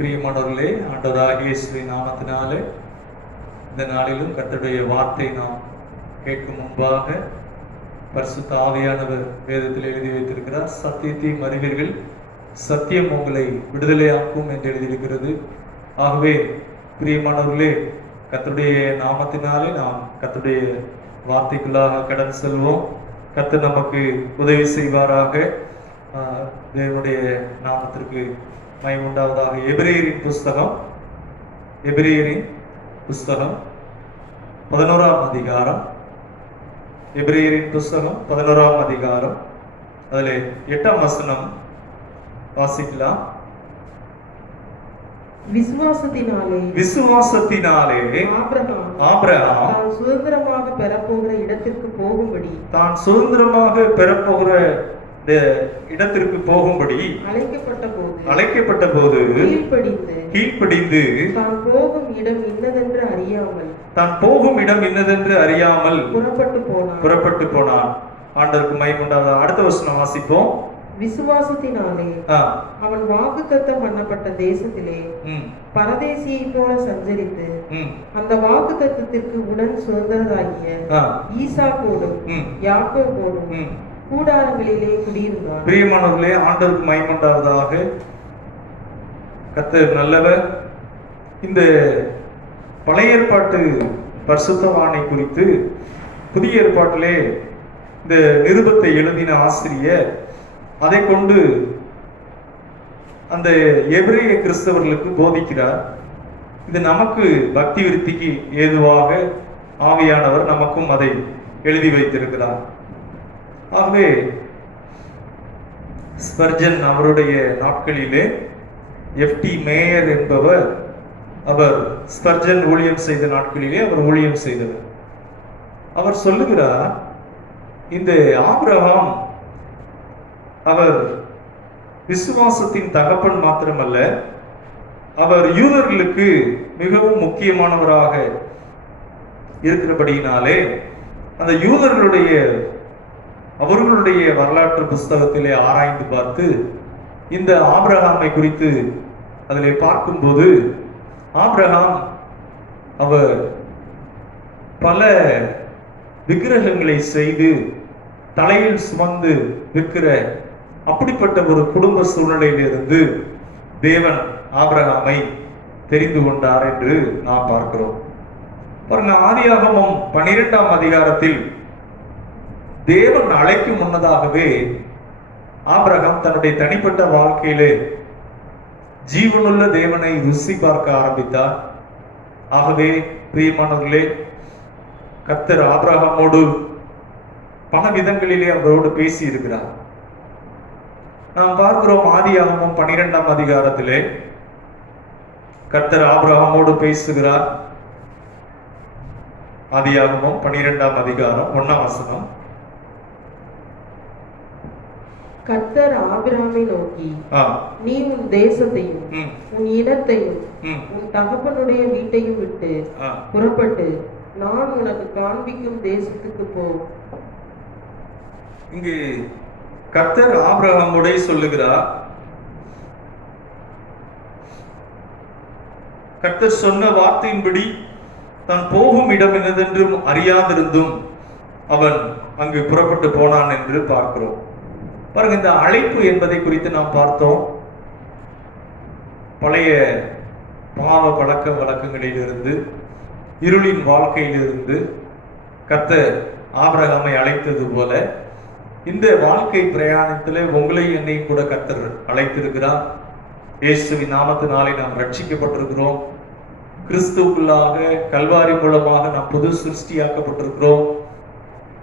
பிரியமானவர்களே, ஆண்டவராகிய இயேசுவின் நாமத்தினாலே இந்த நாளிலும் கர்த்தருடைய வார்த்தை நாம் கேட்கும் முன்பாக பரிசுத்த ஆவியானவர் வேதத்தில் எழுதி வைத்திருக்கிறார். சத்தியத்தை அறிவீர்கள், சத்தியம் உங்களை விடுதலையாக்கும் என்று எழுதியிருக்கிறது. ஆகவே பிரியமானவர்களே, கர்த்தருடைய நாமத்தினாலே நாம் கர்த்தருடைய வார்த்தைக்குள்ளாக கடந்து செல்வோம். கர்த்தர் நமக்கு உதவி செய்வாராக. தேவனுடைய நாமத்திற்கு மகிமை உண்டாவதாக. எபிரேயரின் புஸ்தகம் 11ஆம் அதிகாரம். எபிரேயரின் புஸ்தகம் 11ஆம் அதிகாரம், அதிலே 8ஆம் வசனம் வாசிக்கலாம். விசுவாசத்தினாலே ஆபிரகாம் சுதந்திரமாக பெறப்போகிற இடத்திற்கு போகும்படி தான் சுதந்திரமாக பெறப்போகிற இடத்திற்கு போகும்படி அழைக்கப்பட்ட போது கீழ்ப்படிந்து தான் போகும் இடம் இன்னதென்று அறியாமல் புறப்பட்டு போனான். ஆண்டவருக்கு மகிமை உண்டாவதாக. அடுத்த வசனம் வாசிப்போம். விசுவாசத்தினாலே அவன் வாக்குத்தத்தம் பண்ணப்பட்ட தேசத்திலே பரதேசியை போல சஞ்சரித்து அந்த வாக்குத்தத்தத்திற்கு உடன் சுதந்திரராகிய ஈசாக்கோடும் யாக்கோபோடும் கூடாரங்களிலே குடியிருந்தார். பிரியமானவர்களே, ஆண்டவருக்கு மகிமை உண்டாவதாக. கர்த்தர் நல்லவர். இந்த பழைய ஏற்பாட்டு பரிசுத்தவானை குறித்து புதிய ஏற்பாட்டிலே இந்த நிருபத்தை எழுதின ஆசிரியர் அதை கொண்டு அந்த எபிரேய கிறிஸ்தவர்களுக்கு போதிக்கிறார். இது நமக்கு பக்தி விருத்திக்கு ஏதுவாக ஆவியானவர் நமக்கும் அதை எழுதி வைத்திருக்கிறார். ஆகவே ஸ்பர்ஜன் அவருடைய நாட்களிலே எஃப்டி மேயர் என்பவர், அவர் ஸ்பர்ஜன் ஊழியம் செய்த நாட்களிலே அவர் ஊழியம் செய்தவர். அவர் சொல்லுகிறார், இந்த ஆபிரகாம் அவர் விசுவாசத்தின் தகப்பன் மாத்திரமல்ல, அவர் யூதர்களுக்கு மிகவும் முக்கியமானவராக இருக்கிறபடியினாலே அந்த அவர்களுடைய வரலாற்று புஸ்தகத்திலே ஆராய்ந்து பார்த்து இந்த ஆபிரகாமை குறித்து அதிலே பார்க்கும்போது, ஆபிரகாம் அவர் பல விக்கிரகங்களை செய்து தலையில் சுமந்து விற்கிற அப்படிப்பட்ட ஒரு குடும்ப சூழ்நிலையிலிருந்து தேவன் ஆபிரகாமை தெரிந்து கொண்டார் என்று நாம் பார்க்கிறோம். பாருங்க, ஆதியாகமம் 12ஆம் அதிகாரத்தில் தேவன் அழைக்கும் முன்னதாகவே ஆபிரகாம் தன்னுடைய தனிப்பட்ட வாழ்க்கையிலே ஜீவனுள்ள தேவனை ருசி பார்க்க ஆரம்பித்தார். ஆகவே பிரியமானவர்களே, கர்த்தர் ஆபிரகாமோடு பல விதங்களிலே அவரோடு பேசி இருக்கிறார். நாம் பார்க்கிறோம், ஆதியாகமம் 12ஆம் அதிகாரத்திலே கர்த்தர் ஆபிரகாமோடு பேசுகிறார். ஆதியாகமம் 12ஆம் அதிகாரம் 1ஆம் வசனம். கர்த்தர் ஆபிரகாமை நோக்கி, நீ உன் தேசத்தையும் உன் இனத்தையும் உன் தகப்பனுடைய வீட்டையும் விட்டு புறப்பட்டு நான் உனக்கு காண்பிக்கும் தேசத்துக்கு போ. இங்கு கர்த்தர் ஆபிரகாமோடே சொல்லுகிறார். கர்த்தர் சொன்ன வார்த்தையின்படி தான் போகும் இடம் என்னதென்றும் அறியாதிருந்தும் அவன் அங்கு புறப்பட்டு போனான் என்று பார்க்கிறோம். பாருங்க, இந்த அழைப்பு என்பதை குறித்து நாம் பார்த்தோம். பழைய பாவ பழக்க வழக்கங்களிலிருந்து, இருளின் வாழ்க்கையிலிருந்து கர்த்தர் ஆபிரகாமை அழைத்தது போல இந்த வாழ்க்கை பிரயாணத்தில் உங்களை என்னையும் கூட கர்த்தர் அழைத்திருக்கிறார். இயேசுவின் நாமத்தினாலே நாம் ரட்சிக்கப்பட்டிருக்கிறோம். கிறிஸ்துவுக்குள்ளாக கல்வாரி மூலமாக நாம் புது சிருஷ்டியாக்கப்பட்டிருக்கிறோம்.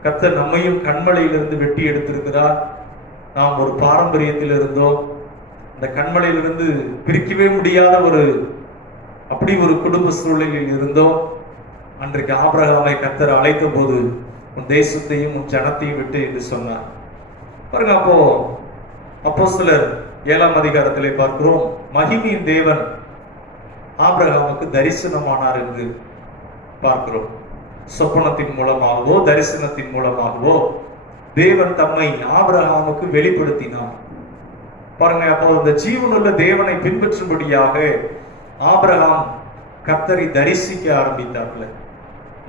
கர்த்தர் நம்மையும் கண்மலையிலிருந்து வெட்டி எடுத்திருக்கிறார். நாம் ஒரு பாரம்பரியத்தில் இருந்தோம். அந்த கண்மலையிலிருந்து பிரிக்கவே முடியாத அப்படி ஒரு குடும்ப சூழலில் இருந்தோம். அன்றைக்கு ஆபிரகாமை கர்த்தர் அழைத்த போது உன் தேசத்தையும் உன் ஜனத்தையும் விட்டு என்று சொன்னார். பாருங்க, அப்போஸ்தலர் 7ஆம் அதிகாரத்திலே பார்க்கிறோம், மகிமையின் தேவன் ஆபிரகாமுக்கு தரிசனமானார் என்று பார்க்கிறோம். சொப்பனத்தின் மூலமாகவோ தரிசனத்தின் மூலமாகவோ தேவன் தம்மை ஆபிரகாமுக்கு வெளிப்படுத்தினார். பாருங்க, அப்போ இந்த ஜீவனுள்ள தேவனை பின்பற்றும்படியாக ஆபிரகாம் கர்த்தரை தரிசிக்க ஆரம்பித்தார்ல.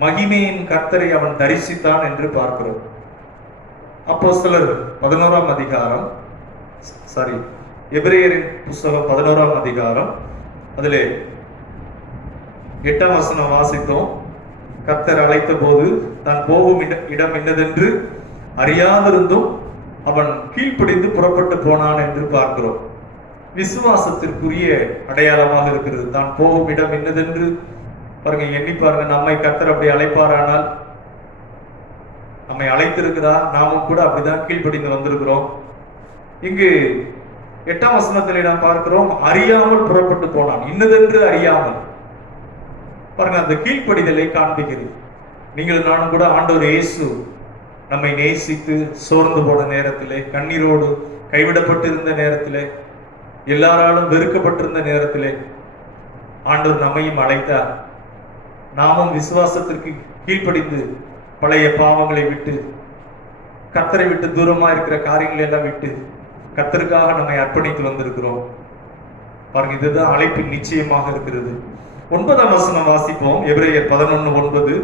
மகிமையின் கர்த்தரை அவன் தரிசித்தான் என்று பார்க்கிறோம். அப்போஸ்தலர் 11ஆம் அதிகாரம், எபிரேயரின் புஸ்தகம் 11ஆம் அதிகாரம், அதிலே 8ஆம் வசனம் வாசித்தோம். கர்த்தர் அழைத்த போது தான் போகும் இடம் என்னதென்று அறியாதிருந்தும் அவன் கீழ்ப்படிந்து புறப்பட்டு போனான் என்று பார்க்கிறோம். விசுவாசத்திற்குரிய அடையாளமாக இருக்கிறது. தான் போகும் இடம் என்னதென்று பாருங்க, எண்ணி பாருங்க. நம்மை கர்த்தர் அப்படி அழைப்பாரானால், நம்மை அழைத்திருக்கிறார், நாமும் கூட அப்படிதான் கீழ்ப்படிந்து வந்திருக்கிறோம். இங்கு 8ஆம் வசனத்திலே நாம் பார்க்கிறோம், அறியாமல் புறப்பட்டு போனான். இன்னதென்று அறியாமல். பாருங்க, அந்த கீழ்ப்படிதலை காண்பிக்கிறது. நீங்கள் நானும் கூட ஆண்டவர் இயேசு நம்மை நேசித்து சோர்ந்து போன நேரத்திலே, கண்ணீரோடு கைவிடப்பட்டிருந்த நேரத்திலே, எல்லாராலும் வெறுக்கப்பட்டிருந்த நேரத்திலே ஆண்டவர் நம்மையும் அழைத்தார். நாமும் விசுவாசத்திற்கு கீழ்ப்படிந்து பழைய பாவங்களை விட்டு, கர்த்தரை விட்டு தூரமா இருக்கிற காரியங்களை எல்லாம் விட்டு கர்த்தருக்காக நம்மை அர்ப்பணித்து வந்திருக்கிறோம். பாருங்க, இதுதான் அழைப்பின் நிச்சயமாக இருக்கிறது. 9ஆம் வசனம் வாசிப்போம். எபிரேயர் 11:9.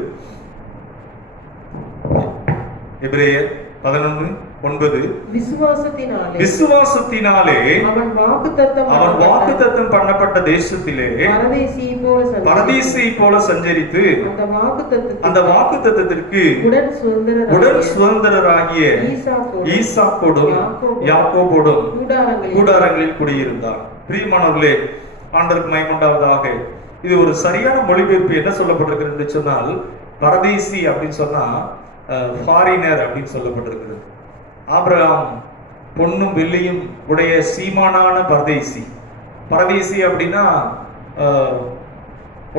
எபிரேயர் 11:9. விசுவாசத்தினாலே அவன் வாக்குத்தத்தம் பண்ணப்பட்ட தேசத்திலே பரதீசை போல சஞ்சரித்து அந்த வாக்குத்தத்தத்திற்கு உடன் சுதந்திரராகிய ஈசாக்கோடும் யாக்கோபோடும் கூடாரங்களில் குடியிருந்தார். பிரியமானவர்களே, ஆண்டவருக்கு மகிமை உண்டாவதாக. இது ஒரு சரியான மொழிபெயர்ப்பு என்ன சொல்லப்பட்டிருக்கிறது என்று சொன்னால், பரதேசி அப்படின்னு சொன்னா ஃபாரினர் அப்படின்னு சொல்லப்பட்டிருக்கிறது. ஆபிரகாம் பொன்னும் வெள்ளியும் உடைய சீமானான பரதேசி. பரதேசி அப்படின்னா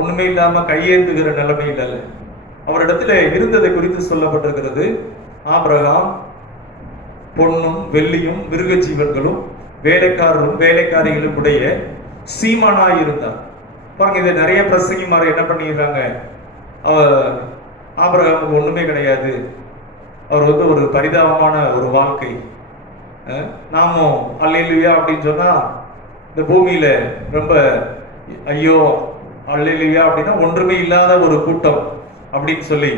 ஒண்ணுமே இல்லாம கையேந்துகிற நிலைமையில் அல்ல. அவரிடத்துல இருந்ததை குறித்து சொல்லப்பட்டிருக்கிறது. ஆபிரகாம் பொன்னும் வெள்ளியும் மிருக ஜீவன்களும் வேலைக்காரரும் வேலைக்காரிகளும் உடைய சீமானாய் இருந்தார். பாருங்க, இதை நிறைய பிரசங்கிமார் என்ன பண்ணிடுறாங்க, ஆபிரகாமுக்கு ஒண்ணுமே கிடையாது, அவர் ஒரு பரிதாபமான ஒரு வாழ்க்கை, நாமும் அல்லேலூயா அப்படின்னு சொன்னா இந்த பூமியில ரொம்ப ஐயோ அல்லேலூயா அப்படின்னா ஒன்றுமே இல்லாத ஒரு கூட்டம் அப்படின்னு சொல்லி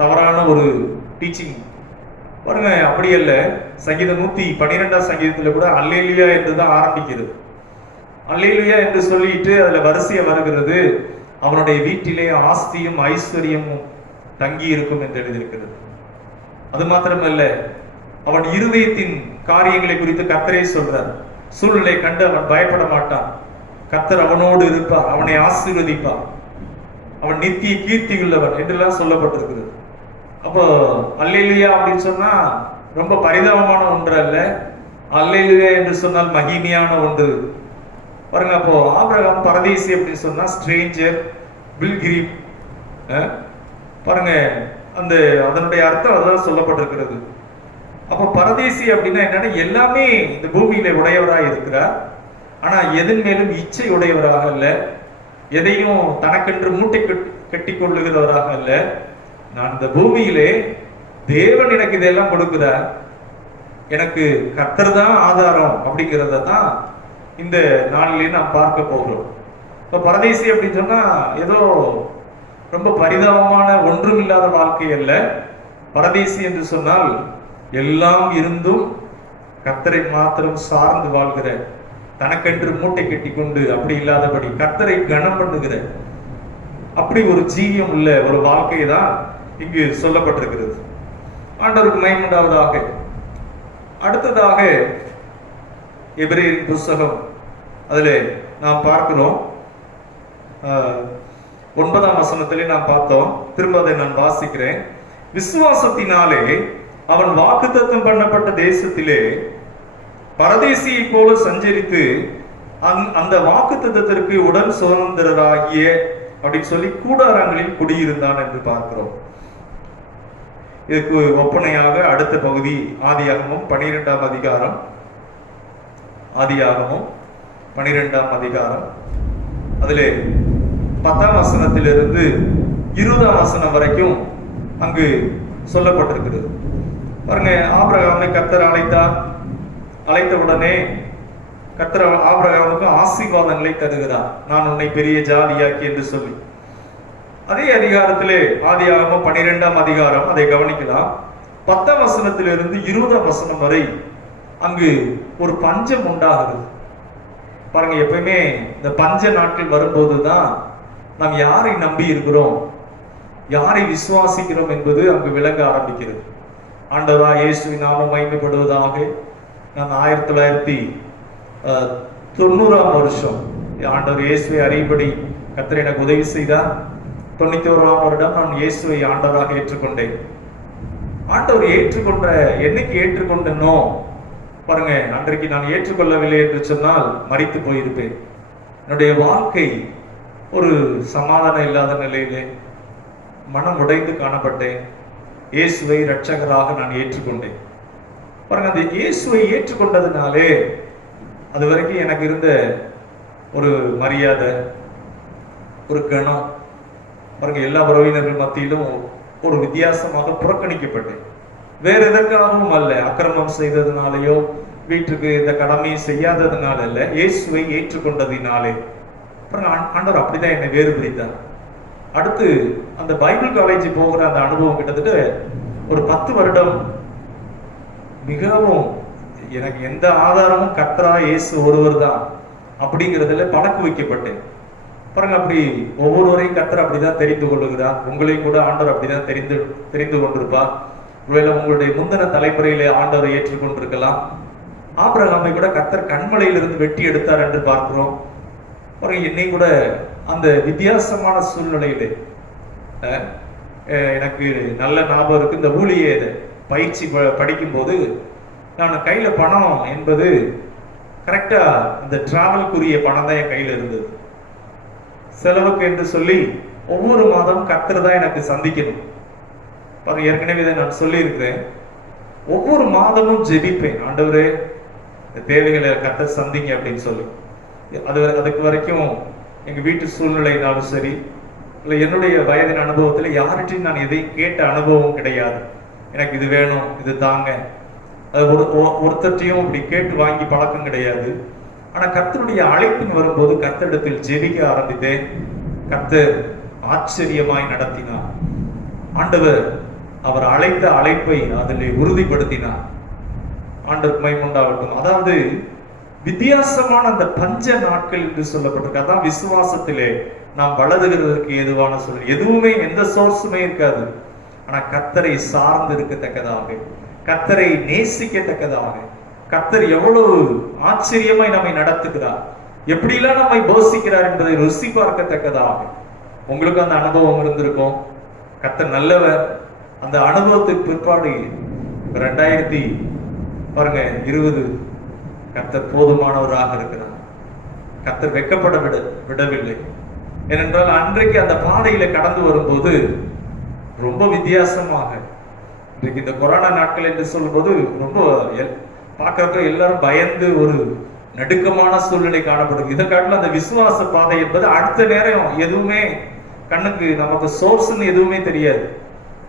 தவறான ஒரு டீச்சிங். பாருங்க, அப்படி அல்ல. சங்கீதம் 112ஆம் சங்கீதத்துல கூட அல்லேலூயா என்றுதான் ஆரம்பிக்கிறது. அல்லேலூயா என்று சொல்லிட்டு அதுல வரிசையா வருகிறது, அவனுடைய வீட்டிலே ஆஸ்தியும் ஐஸ்வர்யமும் தங்கி இருக்கும் என்று எழுதியிருக்கிறது. அது மாத்திரமல்ல, அவன் இருதயத்தின் காரியங்களை குறித்து கர்த்தரே சொல்றார். சூழ்நிலை கண்டு அவன் பயப்பட மாட்டான், கர்த்தர் அவனோடு இருப்பார், அவனை ஆசீர்வதிப்பார், அவன் நித்திய கீர்த்தி உள்ளவன் என்றெல்லாம் சொல்லப்பட்டிருக்கிறது. அப்போ அல்லேலூயா அப்படின்னு சொன்னா ரொம்ப பரிதாபமான ஒன்று அல்ல, அல்லேலூயா என்று சொன்னால் மகிமையான ஒன்று. பாருங்க, அப்போ ஆபிரகாம் பரதேசி அப்படின்னு சொன்னா ஸ்ட்ரேஞ்சர், பில்கிரிம். பாருங்க, அதனுடைய அர்த்தம் அதான் சொல்லப்பட்டிருக்கிறது. அப்ப பரதேசி அப்படின்னா என்னன்னா, எல்லாமே இந்த பூமியில உடையவராக இருக்கிறார், ஆனா எதன் மேலும் இச்சை உடையவராக அல்ல, எதையும் தனக்கென்று மூட்டை கட்டி கொள்ளுகிறவராக அல்ல. நான் இந்த பூமியிலே தேவன் எனக்கு இதெல்லாம் கொடுக்கிறார், எனக்கு கர்த்தர் தான் ஆதாரம் அப்படிங்கிறத தான் இந்த நாளிலே நாம் பார்க்க போகிறோம். இப்ப பரதேசி அப்படின்னு சொன்னா ஏதோ ரொம்ப பரிதாபமான ஒன்றும் இல்லாத வாழ்க்கை அல்ல. பரதேசி என்று சொன்னால் எல்லாம் இருந்தும் கர்த்தரை மாத்திரம் சார்ந்து வாழ்கிற, தனக்கென்று மூட்டை கட்டி கொண்டு அப்படி இல்லாதபடி கர்த்தரை கனம் பண்ணுகிற அப்படி ஒரு ஜீவியம் உள்ள ஒரு வாழ்க்கை தான் இங்கு சொல்லப்பட்டிருக்கிறது. ஆண்டவருக்கு மகிமை உண்டாவதாக. அடுத்ததாக எபிரேயரின் புஸ்தகம், அதிலே நாம் பார்க்கிறோம் 9ஆம் வசனத்திலே நாம் பார்த்தோம். திரும்ப அதை நான் வாசிக்கிறேன். விசுவாசத்தினாலே அவன் வாக்குத்தத்தம் பண்ணப்பட்ட தேசத்திலே பரதேசியை போல சஞ்சரித்து அந்த வாக்குத்தத்தத்திற்கு உடன் சுதந்திரராகிய அப்படின்னு சொல்லி கூடாரங்களில் குடியிருந்தான் என்று பார்க்கிறோம். இதுக்கு ஒப்பனையாக அடுத்த பகுதி ஆதியாகமம் 12ஆம் அதிகாரம். ஆதியாகமம் 12ஆம் அதிகாரம், அதிலே 10ஆம் வசனத்திலிருந்து 20ஆம் வசனம் வரைக்கும் அங்கு சொல்லப்பட்டிருக்கிறது. பாருங்க, ஆபிரகாமை கர்த்தர் அழைத்தார். அழைத்த உடனே கர்த்தர் ஆபிரகாமுக்கு ஆசீர்வாதங்களை தருகிறார், நான் உன்னை பெரிய ஜாதியாக்கி என்று சொல்லி. அதே அதிகாரத்திலே ஆதியாகமம் 12ஆம் அதிகாரம், அதை கவனிக்கலாம். 10ஆம் வசனத்திலிருந்து 20ஆம் வசனம் வரை அங்கு ஒரு பஞ்சம் உண்டாகிறது. பாருங்க, எப்பயுமே இந்த பஞ்ச நாட்கள் வரும்போதுதான் நாம் யாரை நம்பி இருக்கிறோம், யாரை விசுவாசிக்கிறோம் என்பது அங்கு விளங்க ஆரம்பிக்கிறது. ஆண்டவரா இயேசுவின் நாமம் மகிமைப்படுவதாக. நான் 1990ஆம் வருஷம் ஆண்டவர் இயேசுவை அறியும்படி கர்த்தர் எனக்கு உதவி செய்தார். 91ஆம் வருடம் நான் இயேசுவை ஆண்டவராக ஏற்றுக்கொண்டேன். ஆண்டவர் ஏற்றுக்கொண்ட என்னைக்கு ஏற்றுக்கொண்டனோ பாருங்க, அன்றைக்கு நான் ஏற்றுக்கொள்ளவில்லை என்று சொன்னால் மரித்து போயிருப்பேன். என்னுடைய வாழ்க்கை ஒரு சமாதானம் இல்லாத நிலையிலே மனம் உடைந்து காணப்பட்டேன். இயேசுவை இரட்சகராக நான் ஏற்றுக்கொண்டேன். பாருங்க, அந்த இயேசுவை ஏற்றுக்கொண்டதுனாலே அது வரைக்கும் எனக்கு இருந்த ஒரு மரியாதை, ஒரு கணம் பாருங்க, எல்லா உறவினர்கள் மத்தியிலும் ஒரு வித்தியாசமாக புறக்கணிக்கப்பட்டேன். வேற எதற்காகவும் அல்ல, அக்கிரமம் செய்ததுனாலேயோ வீட்டுக்கு இந்த கடமையை செய்யாததுனால அல்ல, இயேசுவை ஏற்றுக்கொண்டதினாலே. ஆண்டவர் அப்படிதான் என்னை வேறு பிரித்தார். அடுத்து அந்த பைபிள் காலேஜ் போகிற அந்த அனுபவம் கிட்டத்தட்ட ஒரு 10 வருடம் மிகவும் எனக்கு எந்த ஆதாரமும் கர்த்தரா இயேசு ஒருவர் தான் அப்படிங்கிறதுல பழக்க வைக்கப்பட்டேன். பாருங்க, அப்படி ஒவ்வொருவரையும் கர்த்தர் அப்படிதான் தெரிந்து கொள்ளுகிறார். உங்களையும் கூட ஆண்டவர் அப்படிதான் தெரிந்து கொண்டிருப்பார். ஒருவேளை உங்களுடைய முந்தின தலைமுறையிலே ஆண்டவரை ஏற்றுக்கொண்டிருக்கலாம். ஆபிரகாமை கூட கர்த்தர் கண்மலையிலிருந்து வெட்டி எடுத்தார் என்று பார்க்கிறோம். பாருங்க, என்னையும் கூட அந்த வித்தியாசமான சூழ்நிலையிலே எனக்கு நல்ல ஞாபகம் இருக்கு. இந்த ஊழிய பயிற்சி படிக்கும் போது நான் கையில பணம் என்பது கரெக்டா இந்த டிராவலுக்குரிய பணம் தான் என் கையில இருந்தது. செலவுக்கு என்று சொல்லி ஒவ்வொரு மாதம் கர்த்தர் தான் எனக்கு சந்திக்கணும். பாருங்க, ஏற்கனவே இதை நான் சொல்லி இருக்கிறேன். ஒவ்வொரு மாதமும் ஜெபிப்பேன், ஆண்டவரே தேவைகளை கர்த்தர் சந்திங்க அப்படின்னு சொல்லி. அதுக்கு வரைக்கும் எங்க வீட்டு சூழ்நிலைனாலும் சரி, இல்லை என்னுடைய வயதின் அனுபவத்தில் யார்கிட்டையும் நான் எதையும் கேட்ட அனுபவம் கிடையாது. எனக்கு இது வேணும், இது தாங்க, அது ஒருத்தரையும் இப்படி கேட்டு வாங்கி பழக்கம் கிடையாது. ஆனா கர்த்தருடைய அழைப்புன்னு வரும்போது கர்த்தரிடத்தில் ஜெபிக்க ஆரம்பித்தேன். கர்த்தர் ஆச்சரியமாய் நடத்தினார். ஆண்டவர் அவர் அழைத்த அழைப்பை அதில் உறுதிப்படுத்தினார். ஆண்டவர் மகிமை உண்டாகட்டும். அதாவது வித்தியாசமான அந்த பஞ்ச நாட்கள் என்று சொல்லப்பட்டிருக்கு. அதான் விசுவாசத்திலே நாம் வளருகிறதற்கு ஏதுவான சூழல். எதுவுமே எந்த சோர்ஸுமே இருக்காது. ஆனா கர்த்தரை சார்ந்து இருக்கத்தக்கதாக, கர்த்தரை நேசிக்கத்தக்கதாக, கர்த்தர் எவ்வளவு ஆச்சரியமாய் நம்மை நடத்துகிறார், எப்படிலாம் நம்மை போஷிக்கிறார் என்பதை ருசி பார்க்கத்தக்கதாக. உங்களுக்கு அந்த அனுபவம் இருந்திருக்கும். கர்த்தர் நல்லவர். அந்த அனுபவத்துக்கு பிற்பாடு 2020 கர்த்தர் போதுமானவராக இருக்கிறார். கர்த்தர் வெட்கப்பட விடவில்லை. ஏனென்றால் அன்றைக்கு அந்த பாதையில கடந்து வரும்போது ரொம்ப வித்தியாசமாக, இன்றைக்கு இந்த கொரோனா நாட்கள் என்று சொல்லும்போது ரொம்ப பார்க்கறப்ப எல்லாரும் பயந்து ஒரு நடுக்கமான சூழ்நிலை காணப்படுது. இதை காட்டில அந்த விசுவாச பாதை என்பது அடுத்த நேரம் எதுவுமே கண்ணுக்கு நமக்கு சோர்ஸ்ன்னு எதுவுமே தெரியாது.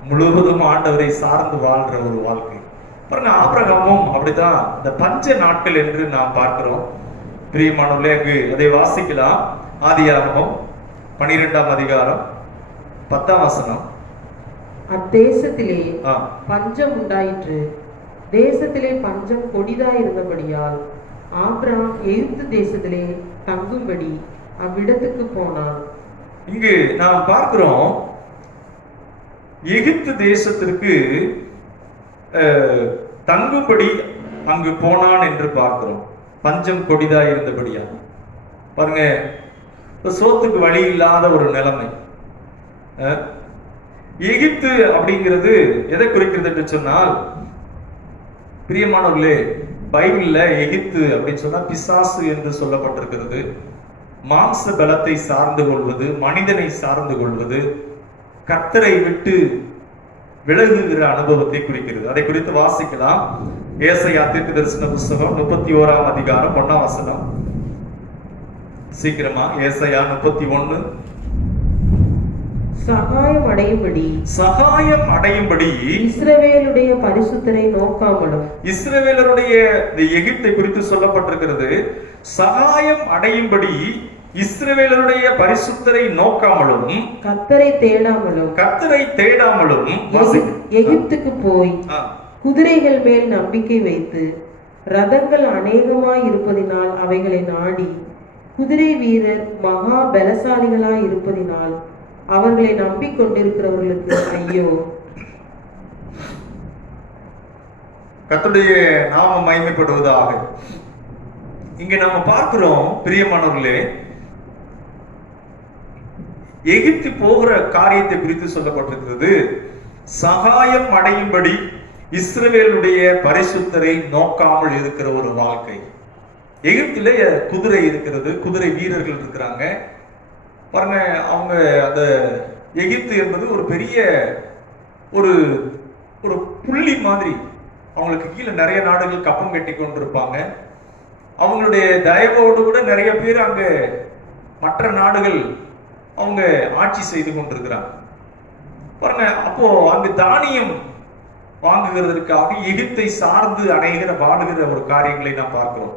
முழுவதும் ஆண்டவரை சார்ந்து வாழ்ற ஒரு வாழ்க்கை. பாருங்க, ஆபிரகாமும் அப்படித்தான் இந்த பஞ்ச நாட்கள் என்று நாம் பார்க்கிறோம். பிரியமானவர்களே, அங்கு அதை வாசிக்கலாம். ஆதியாகமம் 12ஆம் அதிகாரம் 10ஆம் வசனம். அத்தேசத்திலே பஞ்சம் உண்டாயிற்று. தேசத்திலே பஞ்சம் கொடிதாயிருந்தபடியால் ஆபிரகாம் எகிப்து தேசத்திலே தங்கும்படி அவ்விடத்துக்கு போனான். இங்கு நாம் பார்க்கிறோம், எகிப்து தேசத்திற்கு தங்கும்படி அங்கு போனான் என்று பார்க்கிறோம். பஞ்சம் கொடிதா இருந்தபடியா. பாருங்க, சோத்துக்கு வழி இல்லாத ஒரு நிலைமை. எகிப்து அப்படிங்கிறது எதை குறிக்கிறது என்று சொன்னால், பிரியமானவர்களே, பைபிள்ல எகிப்து அப்படின்னு சொன்னா பிசாசு என்று சொல்லப்பட்டிருக்கிறது. மாம்ச பலத்தை சார்ந்து கொள்வது, மனிதனை சார்ந்து கொள்வது, கர்த்தரை விட்டு விலகுகிற அனுபவத்தை குறிக்கிறது. அதை குறித்து வாசிக்கலாம். ஏசாயா தீர்க்கதரிசன புத்தகம் 31ஆம் அதிகாரம் 1ஆம் வசனம். சீக்கிரமா ஏசாயா 31. சகாயம் அடையும்படி சகாயம் அடையும்படி இஸ்ரவேலுடைய பரிசுத்தரை நோக்காமலும். இஸ்ரவேலருடைய இந்த எகிப்தை குறித்து சொல்லப்பட்டிருக்கிறது. சகாயம் அடையும்படி இஸ்ரவேலருடைய பரிசுத்தரை நோக்காமலும் கர்த்தரை தேடாமலும் எகிப்துக்கு போய் குதிரைகள் மேல் நம்பிக்கை வைத்து ரதங்கள் அநேகமாய் இருப்பதினால் அவைகளை நாடி குதிரை வீரர் மகா பலசாலிகளாய் இருப்பதினால் அவர்களை நம்பிக்கொண்டிருக்கிறவர்களுக்கு ஐயோ. கர்த்தருடைய நாமம் மகிமைப்படுவதாக. இங்க நாம பார்க்கிறோம் பிரியமானவர்களே, எகிப்து போகிற காரியத்தை குறித்து சொல்லப்பட்டிருக்கிறது. சகாயம் அடையும்படி இஸ்ரவேலுடைய பரிசுத்தரை நோக்காமல் இருக்கிற ஒரு வாழ்க்கை. எகிப்தில குதிரை இருக்கிறது, குதிரை வீரர்கள் இருக்கிறாங்க பாருங்க. அவங்க அந்த எகிப்து என்பது ஒரு பெரிய ஒரு ஒரு புள்ளி மாதிரி. அவங்களுக்கு கீழே நிறைய நாடுகள் கப்பம் கட்டி கொண்டிருப்பாங்க. அவங்களுடைய தயவோடு கூட நிறைய பேர் அங்க மற்ற நாடுகள் அவங்க ஆட்சி செய்து கொண்டிருக்கிறாங்க பாருங்க. அப்போ அங்கு தானியம் வாங்குகிறதற்காக எகிப்தை சார்ந்து அடைகிற வாடுகிற ஒரு காரியங்களை நாம் பார்க்கிறோம்.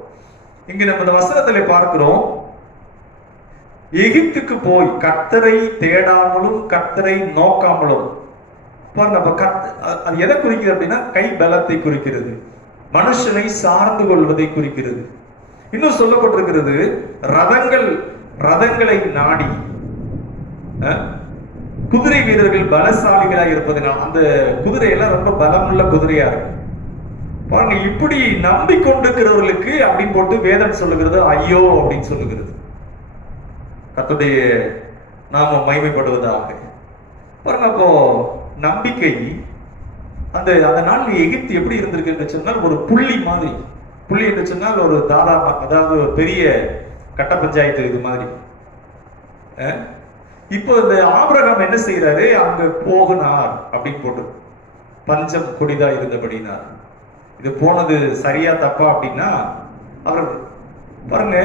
இங்க நம்ம இந்த வசனத்திலே பார்க்கிறோம், எகிப்துக்கு போய் கர்த்தரை தேடாமலும் கர்த்தரை நோக்காமலும். பாருங்க, அப்ப அது எதை குறிக்கிறது அப்படின்னா கை பலத்தை குறிக்கிறது, மனுஷனை சார்ந்து கொள்வதை குறிக்கிறது. இன்னும் சொல்லப்பட்டிருக்கிறது, ரதங்களை நாடி குதிரை வீரர்கள் பலசாலிகளாக இருப்பதனால் அந்த குதிரையெல்லாம் ரொம்ப பலமுள்ள குதிரையா இருக்கு பாருங்க. இப்படி நம்பிக்கொண்டிருக்கிறவர்களுக்கு அப்படின்னு போட்டு வேதம் சொல்லுகிறது ஐயோ அப்படின்னு சொல்லுகிறது. கர்த்தருடைய நாம மகிமைப்படுவதாக. பாருங்க, அப்போ நம்பிக்கை அந்த நாள் எகிப்து எப்படி இருந்திருக்கு என்று சொன்னால் ஒரு புள்ளி மாதிரி. புள்ளி என்று சொன்னால் ஒரு தாதா, அதாவது ஒரு பெரிய கட்ட பஞ்சாயத்து இது மாதிரி. இப்போ இந்த ஆபிரகாம் என்ன செய்யறாரு, அங்க போகினார் அப்படின்னு போட்டு பஞ்சம் கொடிதா இருந்தபடினார். இது போனது சரியா தப்பா அப்படின்னா, அவர் பாருங்க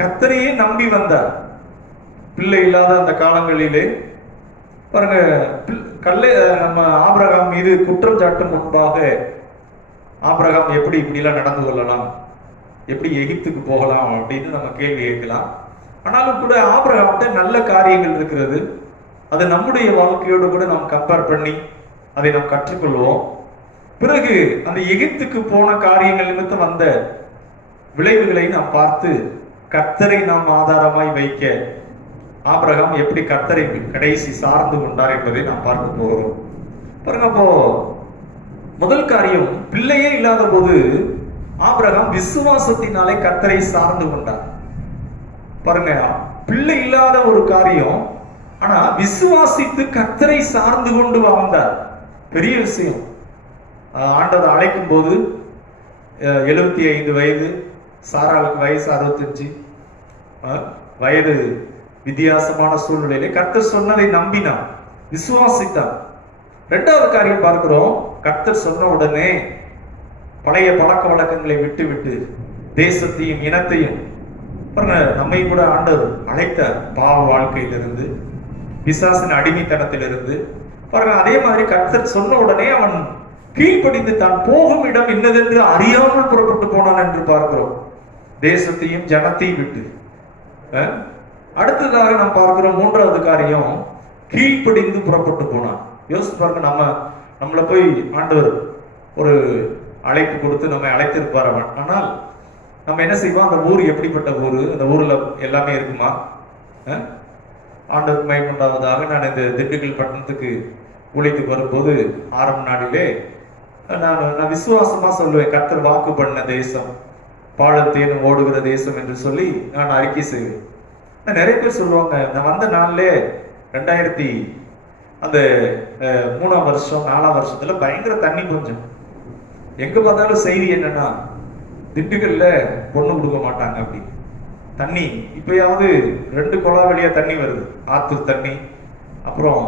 கர்த்தரையே நம்பி வந்தார். பிள்ளை இல்லாத அந்த காலங்களிலே பாருங்க, நம்ம ஆபிரகாம் மீது குற்றம் சாட்டும் முன்பாக ஆபிரகாம் எப்படி இப்படிலாம் நடந்து கொள்ளலாம், எப்படி எகிப்துக்கு போகலாம் அப்படின்னு நம்ம கேள்வி கேட்கலாம். ஆனாலும் கூட ஆபிரகாம்கிட்ட நல்ல காரியங்கள் இருக்கிறது. அதை நம்முடைய வாழ்க்கையோடு கூட நாம் கம்பேர் பண்ணி அதை நாம் கற்றுக்கொள்வோம். பிறகு அந்த எகிப்துக்கு போன காரியங்கள் நிமித்தம் வந்த விளைவுகளை நாம் பார்த்து கர்த்தரை நாம் ஆதாரமாய் வைக்க ஆபிரகாம் எப்படி கர்த்தரை கடைசி சார்ந்து கொண்டார் என்பதை நாம் பார்க்க போகிறோம். பாருங்க, அப்போ முதல் காரியம், பிள்ளையே இல்லாத போது ஆபிரகாம் விசுவாசத்தினாலே கர்த்தரை சார்ந்து கொண்டார். பாருங்க, பிள்ளை இல்லாத ஒரு காரியம், ஆனா விசுவாசித்து கர்த்தரை சார்ந்து கொண்டு வாழ்ந்தார். பெரிய விஷயம். ஆண்டவர் அழைக்கும் போது 75 வயது, சாராளுக்கு வயசு 65 வயது, வித்தியாசமான சூழ்நிலையிலே கர்த்தர் சொன்னதை நம்பினான், விசுவாசித்தான். இரண்டாவது காரியம் பார்க்கிறோம், கர்த்தர் சொன்ன உடனே பழைய பழக்க வழக்கங்களை விட்டு தேசத்தையும் இனத்தையும் பாருங்க, நம்மை கூட ஆண்டவர் அழைத்தார் பாவ வாழ்க்கையிலிருந்து, பிசாசின் அடிமைத்தனத்திலிருந்து. பாருங்க, அதே மாதிரி கர்த்தர் சொன்ன உடனே அவன் கீழ்ப்படிந்து தான் போகும் இடம் என்னதென்று அறியாமல் புறப்பட்டு போனான் என்று பார்க்கிறோம், தேசத்தையும் ஜனத்தையும் விட்டு. அடுத்ததாக நாம் பார்க்கிறோம், மூன்றாவது காரியம், கீழ்ப்படிந்து புறப்பட்டு போனான். யோசிச்சு பாருங்க, நம்மளை போய் ஆண்டவர் ஒரு அழைப்பு கொடுத்து நம்மை அழைத்திருப்பார். ஆனால் நம்ம என்ன செய்வோம், அந்த ஊர் எப்படிப்பட்ட ஊரு, அந்த ஊர்ல எல்லாமே இருக்குமா? ஆண்டவருக்கு மகிமையுண்டாவதாக. நான் இந்த திண்டுக்கல் பட்டணத்துக்கு ஊழியத்துக்கு வரும்போது ஆரம்ப நாளிலே நான் விசுவாசமா சொல்லுவேன், கர்த்தர் வாக்கு பண்ண தேசம், பாலத்தேனும் ஓடுகிற தேசம் என்று சொல்லி நான் அறிக்கை செய்வேன். நிறைய பேர் சொல்லுவாங்க, நான் வந்த நாள்லே 2003 வருஷம் 4 வருஷத்துல பயங்கர தண்ணி பஞ்சம். எங்க பார்த்தாலும் செய்தி என்னன்னா, திண்டுக்கல்ல பொண்ணு கொடுக்க மாட்டாங்க அப்படி. தண்ணி இப்பயாவது 2 குழா வழியா தண்ணி வருது, ஆத்து தண்ணி, அப்புறம்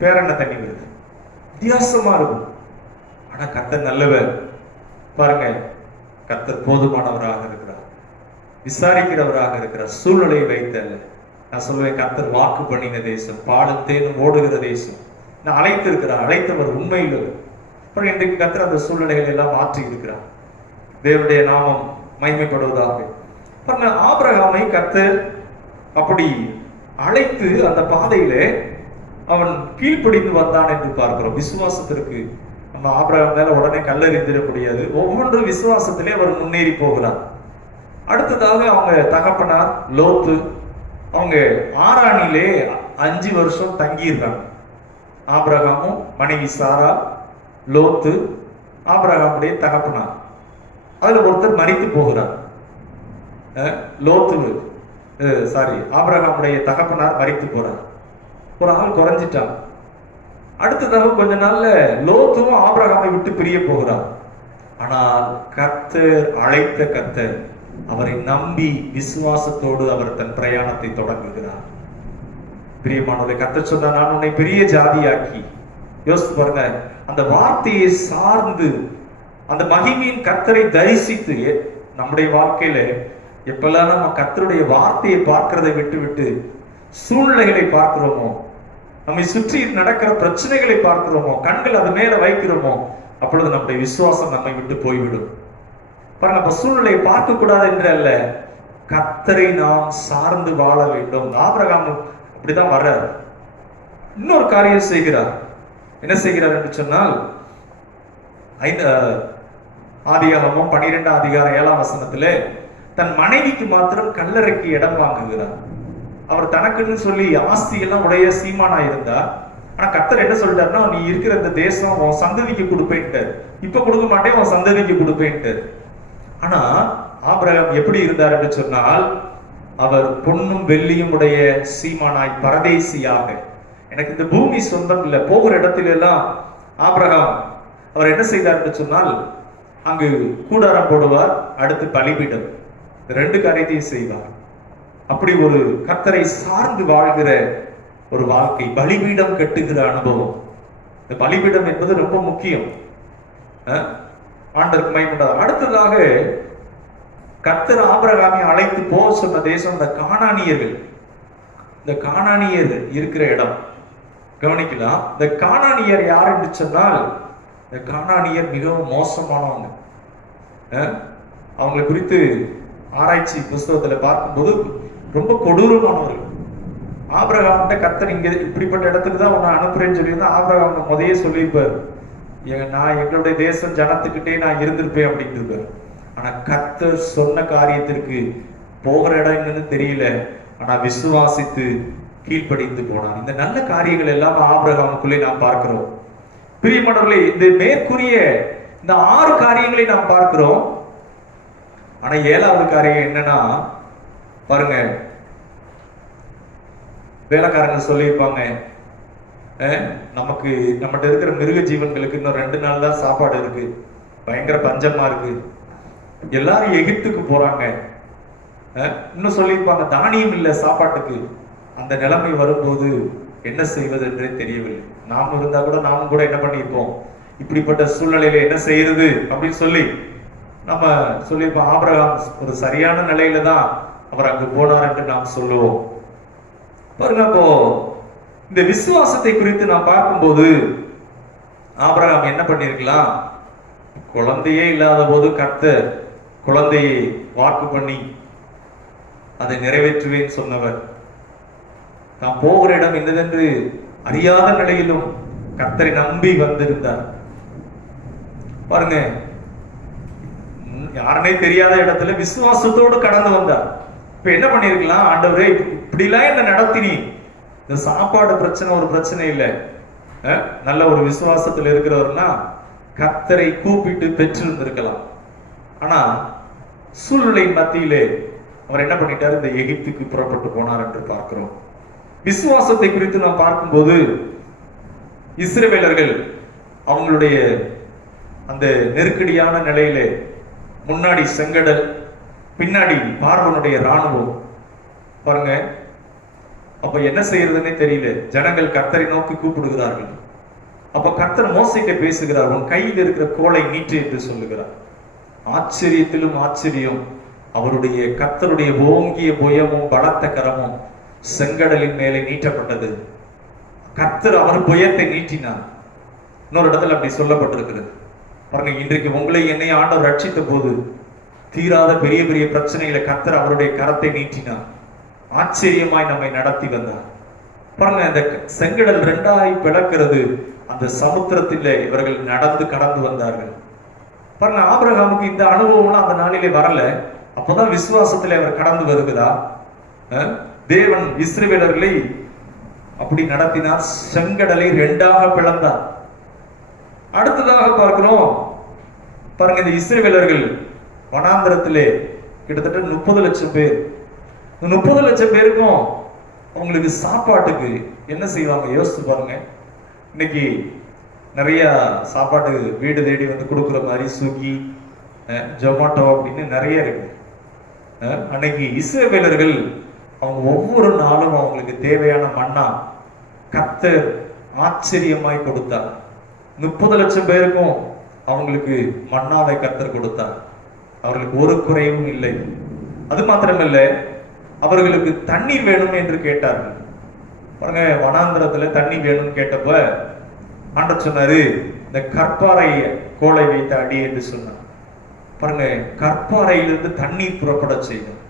பேரண தண்ணி வருது. வித்தியாசமா இருக்கும். ஆனா கர்த்தர் நல்லவர். பாருங்க, கர்த்தர் போதுமானவராக இருக்கிறார், விசாரிக்கிறவராக இருக்கிறார், சூழ்நிலையை வைத்த நான் சொல்லுவேன், கர்த்தர் வாக்கு பண்ணின தேசம், பாலும் தேனும் ஓடுகிற தேசம். நான் அழைத்திருக்கிறார், அழைத்தவர் உண்மையில். அப்புறம் இன்றைக்கு கர்த்தர் அந்த சூழ்நிலைகளை எல்லாம் மாற்றி இருக்கிறார். தேவனுடைய நாமம் மகிமைப்படுவதாக. பாருங்க, ஆபிரகாமை கர்த்தர் அப்படி அழைத்து அந்த பாதையிலே அவன் கீழ்ப்படிந்து வந்தான் என்று பார்க்கிறோம். விசுவாசத்திற்கு நம்ம ஆபிரகாம் மேல உடனே கல்லெறிந்திட முடியாது. ஒவ்வொன்று விசுவாசத்திலே அவர் முன்னேறி போகிறார். அடுத்ததாக அவங்க தகப்பனார் லோத்து, அவங்க ஆரானிலே 5 வருஷம் தங்கியிருக்காங்க. ஆபிரகாமும் மனைவி சாரா, லோத்து, ஆபிரகாமுடைய தகப்பனார். அதுல ஒருத்தர் மரித்து போகிறார். ஆபிரகாமுடைய தகப்பனார் மரித்து போறார். ஒரு ஆள் குறைஞ்சிட்டான். அடுத்ததாக கொஞ்ச நாள்ல லோத்தும் ஆபிரகாமை விட்டு பிரிய போகிறார். ஆனால் கர்த்தர் அழைத்த கர்த்தர் அவரை நம்பி விசுவாசத்தோடு அவர் தன் பிரயாணத்தை தொடங்குகிறார். பிரியமானவரை, கர்த்தர் சொன்னா, நான் உன்னை பெரிய ஜாதியாக்கி. யோசித்து பாருங்க, அந்த வார்த்தையை சார்ந்து அந்த மகிமையின் கர்த்தரை தரிசித்து. நம்முடைய வாழ்க்கையில எப்பெல்லாம் நம்ம கர்த்தருடைய வார்த்தையை பார்க்கிறதை விட்டு விட்டு சூழ்நிலைகளை பார்க்கிறோமோ, நம்மை சுற்றி நடக்கிற பிரச்சனைகளை பார்க்கிறோமோ, கண்கள் அது மேல வைக்கிறோமோ, அப்பொழுது நம்முடைய விசுவாசம் நம்மை விட்டு போய்விடும். பாருங்க, அப்ப சூழ்நிலையை பார்க்க கூடாது என்று அல்ல, கர்த்தரை நாம் சார்ந்து வாழ வேண்டும். ஆபிரகாம் அப்படிதான் வர்றார். இன்னொரு காரியம் செய்கிறார். என்ன செய்கிறார் என்று சொன்னால், ஆதியாகமம் 12ஆம் அதிகாரம் 7ஆம் வசனத்திலே தன் மனைவிக்கு மாத்திரம் கல்லறைக்கு இடம் வாங்குகிறார். அவர் தனக்குன்னு சொல்லி ஆஸ்தி எல்லாம் உடைய சீமானா இருந்தா, ஆனா கர்த்தர் என்ன சொல்லிட்டாருன்னா, நீ இருக்கிற இந்த தேசம் உன் சந்ததிக்கு கொடுப்பேன்ட்டு, இப்ப கொடுக்க மாட்டேன், உன் சந்ததிக்கு கொடுப்பேன்ட்டு. ஆனா ஆபிரகாம் எப்படி இருந்தார் என்று சொன்னால், அவர் பொன்னும் வெள்ளியும் உடைய சீமானாய் பரதேசியாக, எனக்கு இந்த பூமி சொந்தம் இல்லை, போகிற இடத்துல எல்லாம் ஆபிரகாம் அவர் என்ன செய்தார் என்று சொன்னால், அங்கு கூடாரம் போடுவார், அடுத்து பலிபீடம், 2 காரியத்தையும் செய்வார். அப்படி ஒரு கர்த்தரை சார்ந்து வாழ்கிற ஒரு வாழ்க்கை, பலிபீடம் கட்டுகிற அனுபவம். இந்த பலிபீடம் என்பது ரொம்ப முக்கியம். ஆண்டவருக்கு மகிமை. அடுத்ததாக கர்த்தர் ஆபிரகாமை அழைத்து போக சொன்ன தேசம் இந்த கானானியர்கள். இந்த கானானியர் இருக்கிற இடம் கவனிக்கலாம். இந்த கானானியர் யார் என்று சொன்னால், இந்த கானானியர் மிகவும் மோசமானவங்க. அவங்களை குறித்து ஆராய்ச்சி புஸ்தகத்துல பார்க்கும்போது ரொம்ப கொடூரமானவர்கள். ஆபிரகாம் கர்த்தர் இங்க இப்படிப்பட்ட இடத்துக்கு தான் உன்னை அனுப்புறேன்னு சொல்லியிருந்தா, ஆபிரகாம் முதையே சொல்லியிருப்பார், நான் எங்களுடைய தேசம் ஜனத்துக்கிட்டே நான் இருந்திருப்பேன் அப்படின்னு இருப்பார். ஆனா கர்த்தர் சொன்ன காரியத்திற்கு போகிற இடம் என்னன்னு தெரியல, ஆனா விசுவாசித்து கீழ்ப்படிந்து போனான். இந்த நல்ல காரியங்கள் எல்லாம் ஆபிரகாமுக்குள்ளே நாம் பார்க்கிறோம். பிரியமானவர்களே, இந்த மேற்கூறிய இந்த 6 காரியங்களை நாம் பார்க்கிறோம். ஆனா 7வது காரியம் என்னன்னா, பாருங்க, வேலைக்காரங்க சொல்லியிருப்பாங்க, நமக்கு நம்மகிட்ட இருக்கிற மிருக ஜீவன்களுக்கு இன்னும் 2 நாள் தான் சாப்பாடு இருக்கு, பயங்கர பஞ்சமா இருக்கு, எல்லாரும் எகிப்துக்கு போறாங்க. இன்னும் சொல்லியிருப்பாங்க, தானியம் இல்லை சாப்பாட்டுக்கு. அந்த நிலைமை வரும்போது என்ன செய்வது என்றே தெரியவில்லை. நாம் இருந்தா கூட நாமும் கூட என்ன பண்ணியிருப்போம், இப்படிப்பட்ட சூழ்நிலையில என்ன செய்யறது அப்படின்னு சொல்லி நம்ம சொல்லியிருப்போம். ஆபிரகாம் ஒரு சரியான நிலையில தான் அவர் அங்கு போனார் என்று நாம் சொல்லுவோம். பாருங்க, அப்போ இந்த விசுவாசத்தை குறித்து நாம் பார்க்கும்போது ஆபிரகாம் என்ன பண்ணிருக்கலாம், குழந்தையே இல்லாத போது கர்த்தர் குழந்தையை வாக்கு பண்ணி அதை நிறைவேற்றுவேன் சொன்னவர், நாம் போகிற இடம் என்னதென்று அறியாத நிலையிலும் கர்த்தரை நம்பி வந்திருந்தார். பாருங்க, யாருனே தெரியாத இடத்துல விசுவாசத்தோடு கடந்து வந்தார். இப்ப என்ன பண்ணிருக்கலாம், ஆண்டவரே இப்படிலாம் என்ன நடத்தினி, இந்த சாப்பாடு பிரச்சனை ஒரு பிரச்சனை இல்லை, நல்ல ஒரு விசுவாசத்தில் இருக்கிறவர்னா கர்த்தரை கூப்பிட்டு பெற்றிருந்திருக்கலாம். ஆனா சூழ்நிலை மத்தியிலே அவர் என்ன பண்ணிட்டார், இந்த எகிப்துக்கு புறப்பட்டு போனார் என்று பார்க்கிறோம். விசுவாசத்தை குறித்து நாம் பார்க்கும்போது இஸ்ரவேலர்கள் அவங்களுடைய அந்த நெருக்கடியான நிலையிலே முன்னாடி செங்கடல், பின்னாடி பார்வோனுடைய ராணுவம். பாருங்க, அப்ப என்ன செய்யறதுன்னே தெரியல. ஜனங்கள் கர்த்தரை நோக்கி கூப்பிடுகிறார்கள். அப்ப கர்த்தர் மோசேக்கு பேசுகிறார், உன் கையில் இருக்கிற கோலை நீட்டு என்று சொல்லுகிறார். ஆச்சரியத்திலும் ஆச்சரியம், அவருடைய கர்த்தருடைய ஓங்கிய புயமும் பலத்த கரமும் செங்கடலின் மேலே நீட்டப்பட்டது. கர்த்தர் அவர் புயத்தை நீட்டினார். இன்னொரு இடத்துல அப்படி சொல்லப்பட்டிருக்கிறது. பாருங்க, இன்றைக்கு உங்களை என்னை ஆண்டவர் ரட்சித்த போது தீராத பெரிய பெரிய பிரச்சனைகளை கர்த்தர் அவருடைய கரத்தை நீட்டினார். ஆச்சரியமாய் நம்மை நடத்தி வந்தார். பாருங்க, இந்த செங்கடல் ரெண்டாய் பிளக்கிறது. அந்த சமுத்திரத்திலே இவர்கள் நடந்து கடந்து வந்தார்கள். பாருங்க, ஆபிரகாமுக்கு இந்த அனுபவம்லாம் அந்த நாளிலே வரல. அப்பதான் விசுவாசத்திலே அவர் கடந்து வருகிறார். தேவன் இஸ்ரவேலர்களை அப்படி நடத்தினார். செங்கடலை ரெண்டாக பிளந்தார். அடுத்ததாக பார்க்கிறோம், பாருங்க, இந்த இஸ்ரவேலர்கள் வனாந்திரத்திலே கிட்டத்தட்ட 30 லட்சம் பேர். 30 லட்சம் பேருக்கும் அவங்களுக்கு சாப்பாட்டுக்கு என்ன செய்வாங்க யோசிச்சு பாருங்க. இன்னைக்கு நிறைய சாப்பாடு வீடு தேடி வந்து கொடுக்குற மாதிரி ஸ்விக்கி, ஜொமேட்டோ அப்படின்னு நிறைய இருக்கு. அன்னைக்கு இஸ்ரவேலர்கள் அவங்க ஒவ்வொரு நாளும் அவங்களுக்கு தேவையான மன்னா கர்த்தர் ஆச்சரியமாய் கொடுத்தார். 30 லட்சம் பேருக்கும் அவங்களுக்கு மன்னாவை கர்த்தர் கொடுத்தார். அவர்களுக்கு ஒரு குறைவும் இல்லை. அது மாத்திரமல்ல, அவர்களுக்கு தண்ணீர் வேணும் என்று கேட்டார்கள். பாருங்க, வனாந்திரத்துல தண்ணி வேணும்னு கேட்டப்ப ஆண்டவர் சொன்னாரு, இந்த கற்பாறை கோலை வைத்து அடி என்று சொன்னார். பாருங்க, கற்பாறையிலிருந்து தண்ணீர் புறப்பட செய்தார்.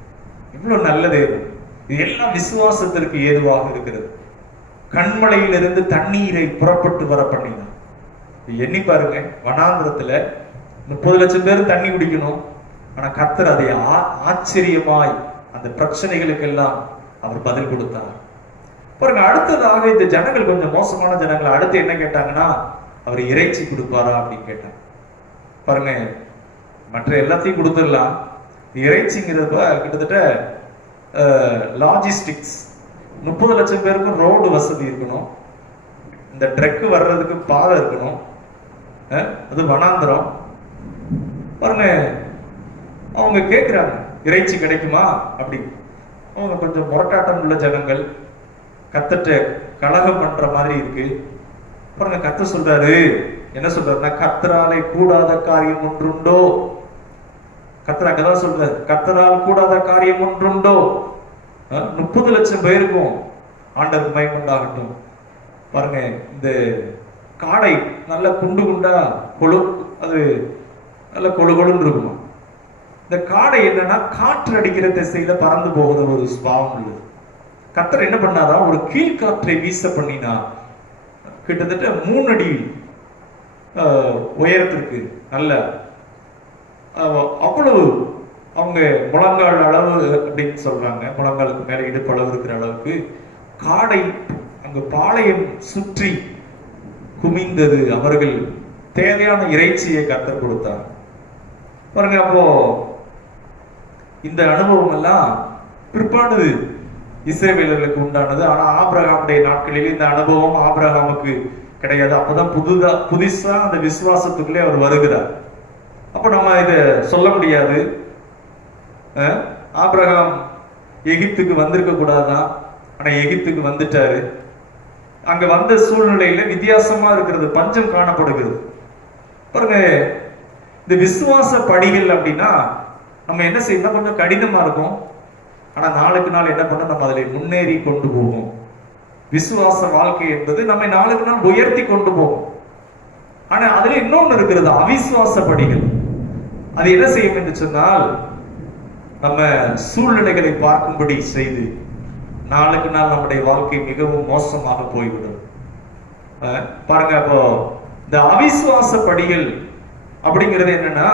இவ்வளவு நல்லது. இது எல்லாம் விசுவாசத்திற்கு ஏதுவாக இருக்கிறது. கண்மலையிலிருந்து தண்ணீரை புறப்பட்டு வர பண்ணினார். எண்ணி பாருங்க, வனாந்திரத்துல 30 லட்சம் பேர் தண்ணி குடிக்கணும். ஆனா கர்த்தர் அதை ஆச்சரியமாய் அந்த பிரச்சனைகளுக்கெல்லாம் அவர் பதில் கொடுத்தார். பாருங்க, அடுத்ததாக இந்த ஜனங்கள் கொஞ்சம் மோசமான ஜனங்கள். அடுத்து என்ன கேட்டாங்கன்னா, அவர் இறைச்சி கொடுப்பாரா அப்படின்னு கேட்டாங்க. பாருங்க, மற்ற எல்லாத்தையும் கொடுத்துடலாம். இறைச்சிங்கிறப்ப கிட்டத்தட்ட லாஜிஸ்டிக்ஸ். 30 லட்சம் பேருக்கும் ரோடு வசதி இருக்கணும், இந்த ட்ரக் வர்றதுக்கு பாதை இருக்கணும், அது வனாந்திரம். பாருங்க, அவங்க கேட்கிறாங்க இறைச்சி கிடைக்குமா அப்படி. அவங்க கொஞ்சம் முரட்டாட்டம் உள்ள ஜனங்கள், கர்த்தர்ட்ட கலகம் பண்ற மாதிரி இருக்கு. பாருங்க, கர்த்தர் சொல்றாரு, என்ன சொல்றாருன்னா, கர்த்தராலே கூடாத காரியம் ஒன்றுண்டோ. கர்த்தர் அங்கதான் சொல்றாரு, கர்த்தரால் கூடாத காரியம் ஒன்றுண்டோ. 30 லட்சம் பேருக்கும் ஆண்டவருக்கு மகிமை உண்டாகட்டும். பாருங்க, இந்த காடை நல்ல குண்டு குண்டா அது நல்ல கொழுன்னு இருக்குமா. இந்த காடை என்னன்னா, காற்று அடிக்கிற திசையில பறந்து போகிற ஒரு சுபாவம் உள்ளது. கர்த்தர் என்ன பண்ணாரா, ஒரு கீழ்காற்றை வீச பண்ணினா கிட்டத்தட்ட 3 அடி உயரத்திற்கு நல்ல அவ்வளவு அவங்க முழங்கால் அளவு அப்படின்னு சொல்றாங்க, முழங்காலுக்கு மேல இடுப்பு அளவு இருக்கிற அளவுக்கு காடை அங்கு பாளையம் சுற்றி குமிந்தது. அவர்கள் தேவையான இறைச்சியை கர்த்தர் கொடுத்தார். பாருங்க, அப்போ இந்த அனுபவம் எல்லாம் பிற்பாடு இஸ்ரவேலர்களுக்கு உண்டானது. ஆனா ஆபிரகாமுடைய நாட்களில் இந்த அனுபவம் ஆபிரகாமுக்கு கிடையாது. அப்பதான் புதுசா அந்த விசுவாசத்துக்குள்ளே அவர் வருகிறார். அப்ப நம்ம இதை சொல்ல முடியாது, ஆபிரகாம் எகிப்துக்கு வந்திருக்க கூடாதான், ஆனா எகிப்துக்கு வந்துட்டாரு. அங்க வந்த சூழ்நிலையில வித்தியாசமா இருக்கிறது, பஞ்சம் காணப்படுகிறது. பாருங்க, இந்த விசுவாச படிகள் அப்படின்னா நம்ம என்ன செய்யணும், கொஞ்சம் கடினமா இருக்கும். ஆனா நாளுக்கு நாள் என்ன பண்ண, நம்ம அதில் முன்னேறி கொண்டு போகும். விசுவாச வாழ்க்கை என்பது நம்மை நாளுக்கு நாள் உயர்த்தி கொண்டு போகும். ஆனா அதுல இன்னொன்னு இருக்கிறது, அவிசுவாச படிகள். அது என்ன செய்யும் என்று சொன்னால், நம்ம சூழ்நிலைகளை பார்க்கும்படி செய்து நாளுக்கு நாள் நம்முடைய வாழ்க்கை மிகவும் மோசமாக போய்விடும். பாருங்க, அப்போ இந்த அவிசுவாச படிகள் அப்படிங்கிறது என்னன்னா,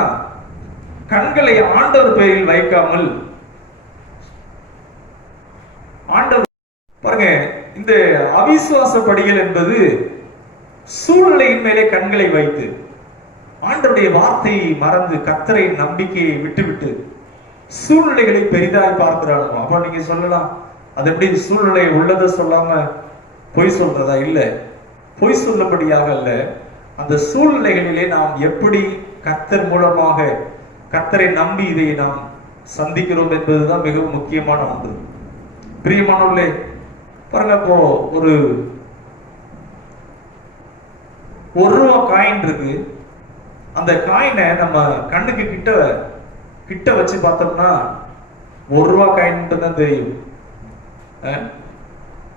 கண்களை ஆண்டவர் பேரில் வைக்காமல் ஆண்டவர். பாருங்க, இந்த அவிசுவாச படிகள் என்பது சூழ்நிலையின் மேலே கண்களை வைத்து ஆண்டவருடைய வார்த்தையை மறந்து கர்த்தரை நம்பிக்கையை விட்டுவிட்டு சூழ்நிலைகளை பெரிதாய் பார்க்கிறாங்க. அப்ப நீங்க சொல்லலாம், அது எப்படி சூழ்நிலை உள்ளதை சொல்லாம பொய் சொல்றதா? இல்ல, பொய் சொல்லபடியாக அல்ல, அந்த சூழ்நிலைகளிலே நாம் எப்படி கர்த்தர் மூலமாக கர்த்தரை நம்பி இதை நாம் சந்திக்கிறோம் என்பதுதான் மிகவும் முக்கியமான ஒன்று. பிரியமானவர்களே, பாருங்க, இப்போ ஒரு ரூபா காயின் இருக்கு. அந்த காயினை நம்ம கண்ணுக்கு கிட்ட வச்சு பார்த்தோம்னா 1 ரூபா காயின் தான் தெரியும்.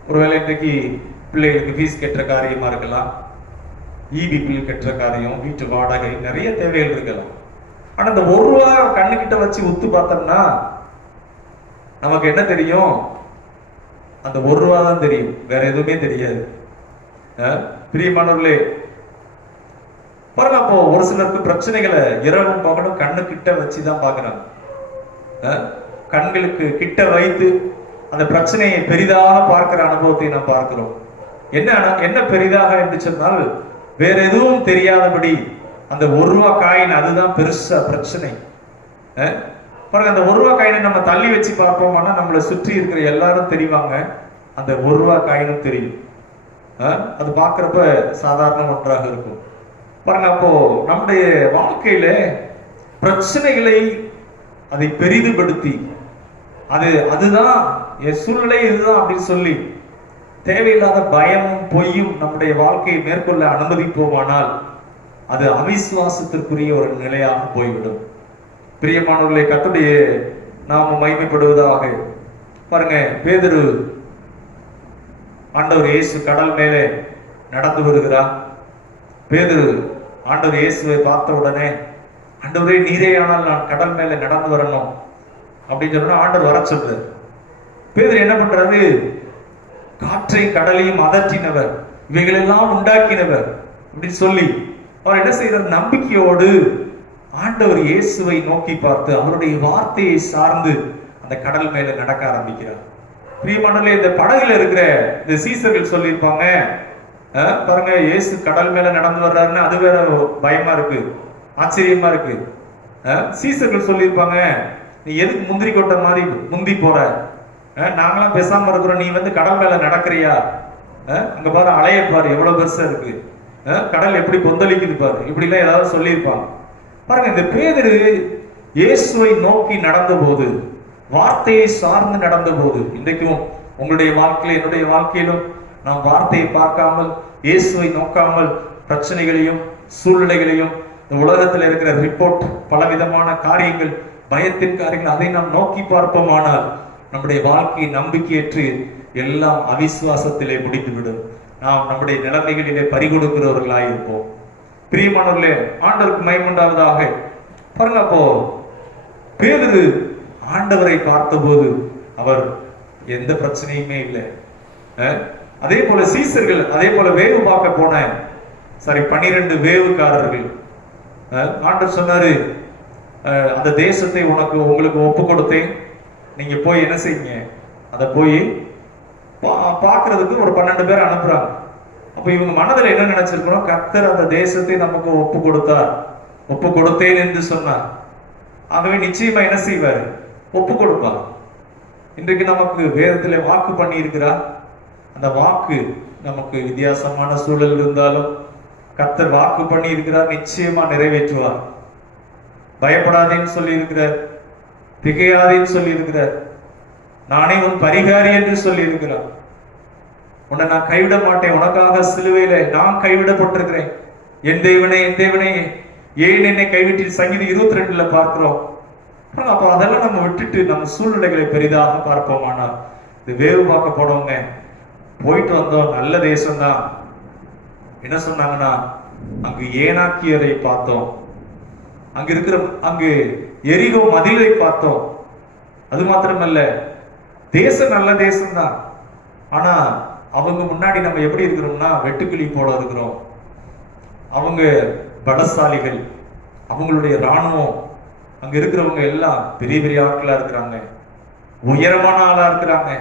ஒருவேளை இன்றைக்கு பிள்ளைகளுக்கு ஃபீஸ் கட்டுற காரியமா இருக்கலாம், ஈபி பில் கட்டுற காரியம், வீட்டு வாடகை, நிறைய தேவைகள் இருக்கலாம். ஆனா இந்த 1 ரூபா கண்ணுக்கிட்ட வச்சு உத்து பார்த்தோம்னா நமக்கு என்ன தெரியும்? அந்த 1 ரூபா தான் தெரியும், வேற எதுவுமே தெரியாது. பிரியமானவர்களே, பாருங்க, அப்போ ஒரு சிலருக்கு பிரச்சனைகளை இரவும் பகலும் கண்ணு கிட்ட வச்சுதான் பாக்குறாங்க. கண்களுக்கு கிட்ட வைத்து அந்த பிரச்சனையை பெரிதாக பார்க்கிற அனுபவத்தை நாம் பார்க்கிறோம். என்ன பெரிதாக என்று சொன்னால், வேற எதுவும் தெரியாதபடி அந்த 1 ரூபா காயின் அதுதான் பெருசா பிரச்சனை. பாருங்க, அந்த 1 ரூபா காயினை நம்ம தள்ளி வச்சு பார்ப்போம், ஆனா நம்மளை சுற்றி இருக்கிற எல்லாரும் தெரிவாங்க, அந்த 1 ரூபா காயினும் தெரியும். அது பார்க்கிறப்ப சாதாரண ஒன்றாக இருக்கும். பாருங்க, அப்போ நம்முடைய வாழ்க்கையில பிரச்சனைகளை அதை பெரிதுபடுத்தி அதுதான் என் சூழ்நிலை இதுதான் அப்படின்னு சொல்லி தேவையில்லாத பயமும் பொய்யும் நம்முடைய வாழ்க்கையை மேற்கொள்ள அனுமதிப்போமானால் அது அவிசுவாசத்திற்குரிய ஒரு நிலையாக போய்விடும். பிரியமானவர்களே, கர்த்தருடைய நாமம் மகிமைப்படுவதாக. பாருங்க, பேதுரு ஆண்டவர் இயேசு கடல் மேலே நடந்து வருகிறார். பேதுரு ஆண்டவர் இயேசுவை பார்த்த உடனே, ஆண்டவரே நீரே ஆனால் நான் கடல் மேலே நடந்து வரணும் அப்படின்னு சொன்னா ஆண்டவர் வர சொல்றாரு. பேதுரு என்ன பண்றாரு? காற்றை கடலையும் அதற்றினவர், இவைகளெல்லாம் உண்டாக்கினவர் அப்படின்னு சொல்லி அவர் என்ன செய்யறார்? நம்பிக்கையோடு ஆண்டவர் இயேசுவை நோக்கி பார்த்து அவருடைய வார்த்தையை சார்ந்து அந்த கடல் மேல நடக்க ஆரம்பிக்கிறார். பிரியமானவர்களே, இந்த படகுல இருக்கிற இந்த சீசர்கள் சொல்லியிருப்பாங்க, பாருங்க, இயேசு கடல் மேல நடந்து வர்றாருன்னு அது வேற பயமா இருக்கு, ஆச்சரியமா இருக்கு. சீசர்கள் சொல்லியிருப்பாங்க, நீ எதுக்கு முந்திரி கொட்ட மாதிரி முந்தி போற? நாங்களாம் பேசாம இருக்கிறோம், நீ வந்து கடல் மேல நடக்கிறியா? அங்க பாரு, அலைய பாரு எவ்வளவு பெருசா இருக்கு, கடல் எப்படி கொந்தளிக்குது பாரு, இப்படி எல்லாம் ஏதாவது சொல்லியிருப்பாங்க. பாருங்க, இந்த பேதுரு இயேசுவை நோக்கி நடந்த போது, வார்த்தையை சார்ந்து நடந்த போது, இன்றைக்கும் உங்களுடைய வாழ்க்கையில என்னுடைய வாழ்க்கையிலும் நாம் வார்த்தையை பார்க்காமல் இயேசுவை நோக்காமல் பிரச்சனைகளையும் சூழ்நிலைகளையும் இந்த உலகத்தில் இருக்கிற ரிப்போர்ட், பலவிதமான காரியங்கள், பயத்தின் காரியங்கள், அதை நாம் நோக்கி பார்ப்போமானால் நம்முடைய வாழ்க்கையை நம்பிக்கையற்று எல்லாம் அவிசுவாசத்திலே முடிந்துவிடும். நாம் நம்முடைய நிலைமைகளிலே பறிகொடுக்கிறவர்களாக இருப்போம். பிரியமானவர்களே, ஆண்டவருக்கு மகிமையுண்டாவதாக. பாருங்க, அப்போ பேதுரு ஆண்டவரை பார்த்தபோது அவர் எந்த பிரச்சனையுமே இல்லை. அதே போல சீசர்கள், அதே போல வேவு பார்க்க போன 12 வேவுக்காரர்கள், ஆண்டவர் சொன்னாரு, அந்த தேசத்தை உங்களுக்கு ஒப்பு கொடுத்தேன், நீங்க போய் என்ன செய்யுங்க, அதை போய் பார்க்கறதுக்கு ஒரு 12 பேர் அனுப்புறாங்க. அப்ப இவங்க மனதில் என்ன நினைச்சிருக்கணும்? கர்த்தர் அந்த தேசத்தை நமக்கு ஒப்பு கொடுத்தார், ஒப்பு கொடுத்தேன் என்று சொன்னார், ஆகவே நிச்சயமா என்ன செய்வார்? ஒப்பு கொடுப்பார். இன்றைக்கு நமக்கு வேதத்திலே வாக்கு பண்ணி இருக்கிறார். அந்த வாக்கு நமக்கு வித்தியாசமான சூழல் இருந்தாலும் கர்த்தர் வாக்கு பண்ணி இருக்கிறார், நிச்சயமா நிறைவேற்றுவார். பயப்படாதேன்னு சொல்லி இருக்கிறார், திகையாதேன்னு சொல்லி இருக்கிறார், நானே உன் பரிகாரி என்று சொல்லி இருக்கிறார். உன்னை நான் கைவிட மாட்டேன், உனக்காக சிலுவையில நான் கைவிடப்பட்டிருக்கிறேன். என் தேவனே, என் தேவனே, ஏன் என்னை கைவிட்டு சங்கீதம் 22 பார்க்கிறோம். அப்ப அதெல்லாம் நம்ம விட்டுட்டு நம்ம சூழ்நிலைகளை பெரிதாக பார்ப்போமானால், இது வேவு பார்க்க போனவங்க போயிட்டு வந்தோம், நல்ல தேசம்தான். என்ன சொன்னாங்கன்னா, அங்கு ஏனாக்கியரை பார்த்தோம், அங்கு எரிகோ மதிலை பார்த்தோம். அது மாத்திரமல்ல, தேசம் நல்ல தேசம்தான். ஆனா அவங்க முன்னாடி நம்ம எப்படி இருக்கிறோம்னா வெட்டுக்கிளி போல இருக்கிறோம். அவங்க பலசாலிகள், அவங்களுடைய இராணுவம், அங்க இருக்கிறவங்க எல்லாம் பெரிய பெரிய ஆட்களா இருக்கிறாங்க, உயரமான ஆளா இருக்கிறாங்க.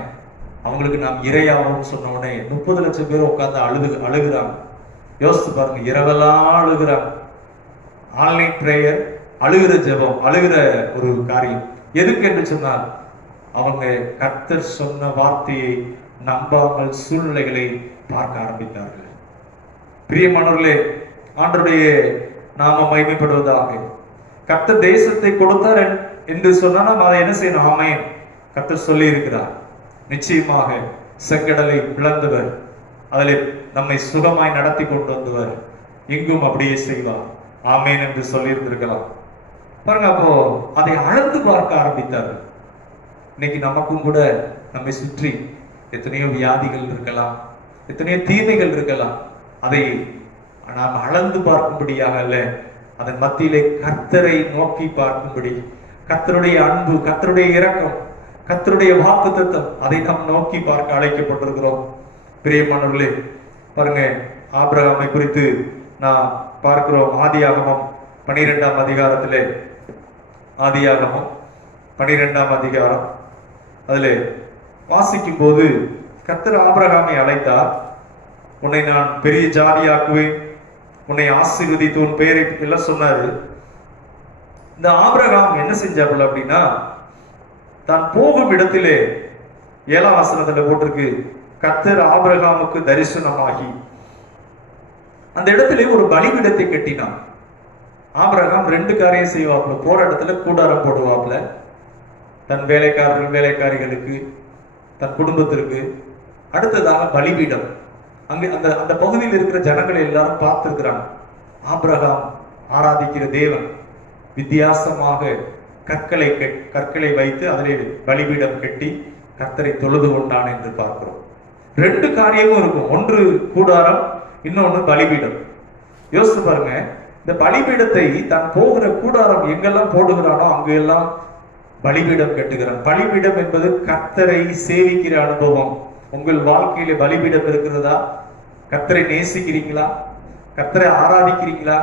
அவங்களுக்கு நாம் இறையாவோம்னு சொன்ன உடனே 30 லட்சம் பேர் உட்கார்ந்து அழுகுறாங்க. யோசித்து பாருங்க, இரவெல்லாம் அழுகுறாங்க. ஆன்லைன் பிரேயர், அழுகிற ஜெபம், அழுகிற ஒரு காரியம். எதுக்கு என்று சொன்னால், அவங்க கர்த்தர் சொன்ன வார்த்தையை நம்பாமல் சூழ்நிலைகளை பார்க்க ஆரம்பித்தார்கள். பிரியமானவர்களே, ஆண்டவருடைய நாமம் மகிமைப்படுவதாக. கர்த்தர் தேசத்தை கொடுத்தார் என்று சொன்னா நாம் அதை என்ன செய்யணும்? ஆமென், கர்த்தர் சொல்லி இருக்கிறார். நிச்சயமாக செங்கடலை பிளந்தவர், அதில் நம்மை சுகமாய் நடத்தி கொண்டு வந்தவர் எங்கும் அப்படியே செய்வார். ஆமென் என்று சொல்லி இருந்திருக்கலாம். பாருங்க, அப்போ அதை அளந்து பார்க்க ஆரம்பித்தார்கள். இன்னைக்கு நமக்கும் கூட நம்மை சுற்றி எத்தனையோ வியாதிகள் இருக்கலாம், எத்தனையோ தீமைகள் இருக்கலாம். அதை நாம் அளந்து பார்க்கும்படியாக அல்ல, அதன் மத்தியிலே கர்த்தரை நோக்கி பார்க்கும்படி, கர்த்தருடைய அன்பு, கர்த்தருடைய இரக்கம், கர்த்தருடைய வாக்குத்தத்தம், அதை நாம் நோக்கி பார்க்க அழைக்கப்பட்டிருக்கிறோம். பிரியமானவர்களே, பாருங்க, ஆபிரகாமை குறித்து நான் பார்க்கிறோம். ஆதியாகமம் 12ஆம் அதிகாரத்திலே, ஆதியாகமம் 12ஆம் அதிகாரம், அதில் வாசிக்கும் போது கர்த்தர் ஆபிரகாமை அழைத்தார். உன்னை நான் பெரிய ஜாதியாக்குவேன், உன்னை ஆசீர்வதித்து உன் பெயரை எல்லாம் சொன்னாரு. இந்த ஆபிரகாம் என்ன செஞ்சாப்புல அப்படின்னா, தான் போகும் இடத்திலே 7ஆம் வசனத்துல போட்டிருக்கு, கர்த்தர் ஆபிரகாமுக்கு தரிசனமாகி அந்த இடத்திலே ஒரு பலிபீடத்தை கட்டினான். ஆபிரகாம் 2 காரியம் செய்வாப்புல. போற இடத்துல கூடாரம் போடுவாப்புல, தன் வேலைக்காரர்கள் வேலைக்காரிகளுக்கு, தன் குடும்பத்திற்கு. அடுத்ததாக பலிபீடம். அங்கே அந்த அந்த பகுதியில் இருக்கிற ஜனங்களை எல்லாரும் பார்த்திருக்கிறாங்க. ஆபிரகாம் ஆராதிக்கிற தேவன் வித்தியாசமாக கற்களை வைத்து அதிலே பலிபீடம் கட்டி கர்த்தரை தொழுது கொண்டான் என்று பார்க்கிறோம். 2 காரியமும் இருக்கும். ஒன்று கூடாரம், இன்னொன்று பலிபீடம். யோசித்து பாருங்க, இந்த பலிபீடத்தை தான் போகிற கூடாரம் எங்கெல்லாம் போடுகிறானோ அங்கெல்லாம் பலிபீடம் கட்டுகிறான். பலிபீடம் என்பது கர்த்தரை சேவிக்கிற அனுபவம். உங்கள் வாழ்க்கையில பலிபீடம் இருக்கிறதா? கர்த்தரை நேசிக்கிறீங்களா? கர்த்தரை ஆராதிக்கிறீங்களா?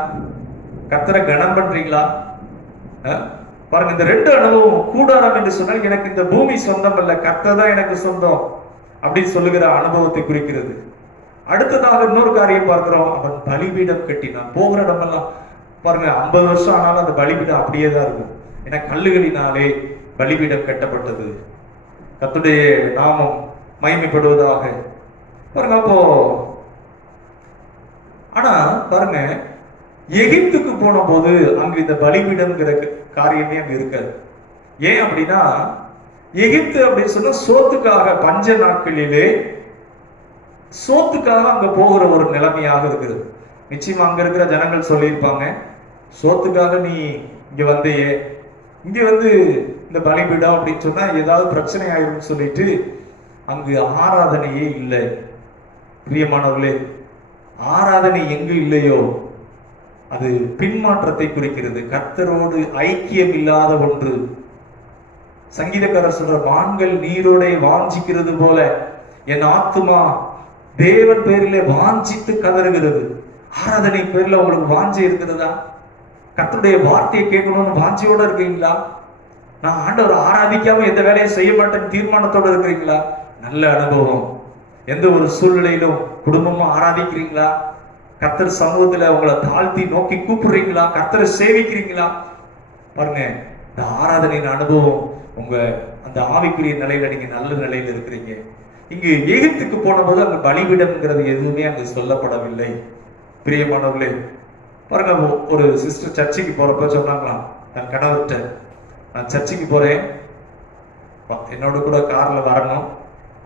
கர்த்தரை கனம் பண்றீங்களா? பாருங்க, இந்த 2 அனுபவம். கூடாரம் என்று சொன்னால் எனக்கு இந்த பூமி சொந்தம் அல்ல, கர்த்தர் தான் எனக்கு சொந்தம் அப்படின்னு சொல்லுகிற அனுபவத்தை குறிக்கிறது. அடுத்ததாக இன்னொரு காரியம் பார்க்கிறோம், அவன் பலிபீடம் கட்டினான். போகிற இடமெல்லாம் பாருங்க, 50 வருஷம் ஆனாலும் அந்த பலிபீடம் அப்படியே தான் இருக்கும். ஏன்னா கல்லுகளினாலே பலிபீடம் கட்டப்பட்டது. கர்த்தருடைய நாமம் மகிமைப்படுவதாக. பாருங்க, அப்போ ஆனா பாருங்க, எகிப்துக்கு போன போது அங்கு இந்த பலிபீடம்ங்கிற காரியமே அங்க இருக்காது. ஏன் அப்படின்னா, எகிப்து அப்படின்னு சொன்னா சோத்துக்காக, பஞ்ச நாட்களிலே சோத்துக்காக அங்க போகிற ஒரு நிலைமையாக இருக்குது. நிச்சயமா அங்க இருக்கிற ஜனங்கள் சொல்லியிருப்பாங்க, சோத்துக்காக நீ இங்க வந்தையே, இங்க வந்து இந்த பலிபீடம் அப்படின்னு சொன்னா ஏதாவது பிரச்சனை ஆயிரும் சொல்லிட்டு அங்கு ஆராதனையே இல்லை. பிரியமானவர்களே, ஆராதனை எங்கு இல்லையோ அது பின்மாற்றத்தை குறிக்கிறது. கர்த்தரோடு ஐக்கியம் இல்லாத ஒன்று. சங்கீதக்காரர் சொல்ற, வான்கள் நீரோட வாஞ்சிக்கிறது போல என் ஆத்துமா தேவன் பேரிலே வாஞ்சித்து கதறுகிறது. ஆராதனை பேர்ல உங்களுக்கு வாஞ்சி இருக்கிறதா? கர்த்தருடைய வார்த்தையை கேட்கணும்னு வாஞ்சியோட இருக்கீங்களா? நான் ஆண்டவர் ஆராதிக்காம எந்த வேலையும் செய்ய மாட்டேன்னு தீர்மானத்தோட இருக்கிறீங்களா? நல்ல அனுபவம். எந்த ஒரு சூழ்நிலையிலும் குடும்பமா ஆராதிக்கிறீங்களா? கர்த்தர் சமூகத்துல உங்களை தாழ்த்தி நோக்கி கூப்பிடுறீங்களா? கர்த்தரை சேவிக்கிறீங்களா? பாருங்க, இந்த ஆராதனையின் அனுபவம் உங்க அந்த ஆவிக்குரிய நிலையில நீங்க நல்ல நிலையில இருக்கிறீங்க. இங்கு எகிப்துக்கு போன போது அங்க பலிபீடம்ங்கிறது எதுவுமே அங்கு சொல்லப்படவில்லை. பிரியமானவர்களே, பாருங்க, ஒரு சிஸ்டர் சர்ச்சைக்கு போறப்ப சொன்னாங்களாம் தன் கணவர்கிட்ட, நான் சர்ச்சைக்கு போறேன், என்னோட கூட கார்ல வரணும்,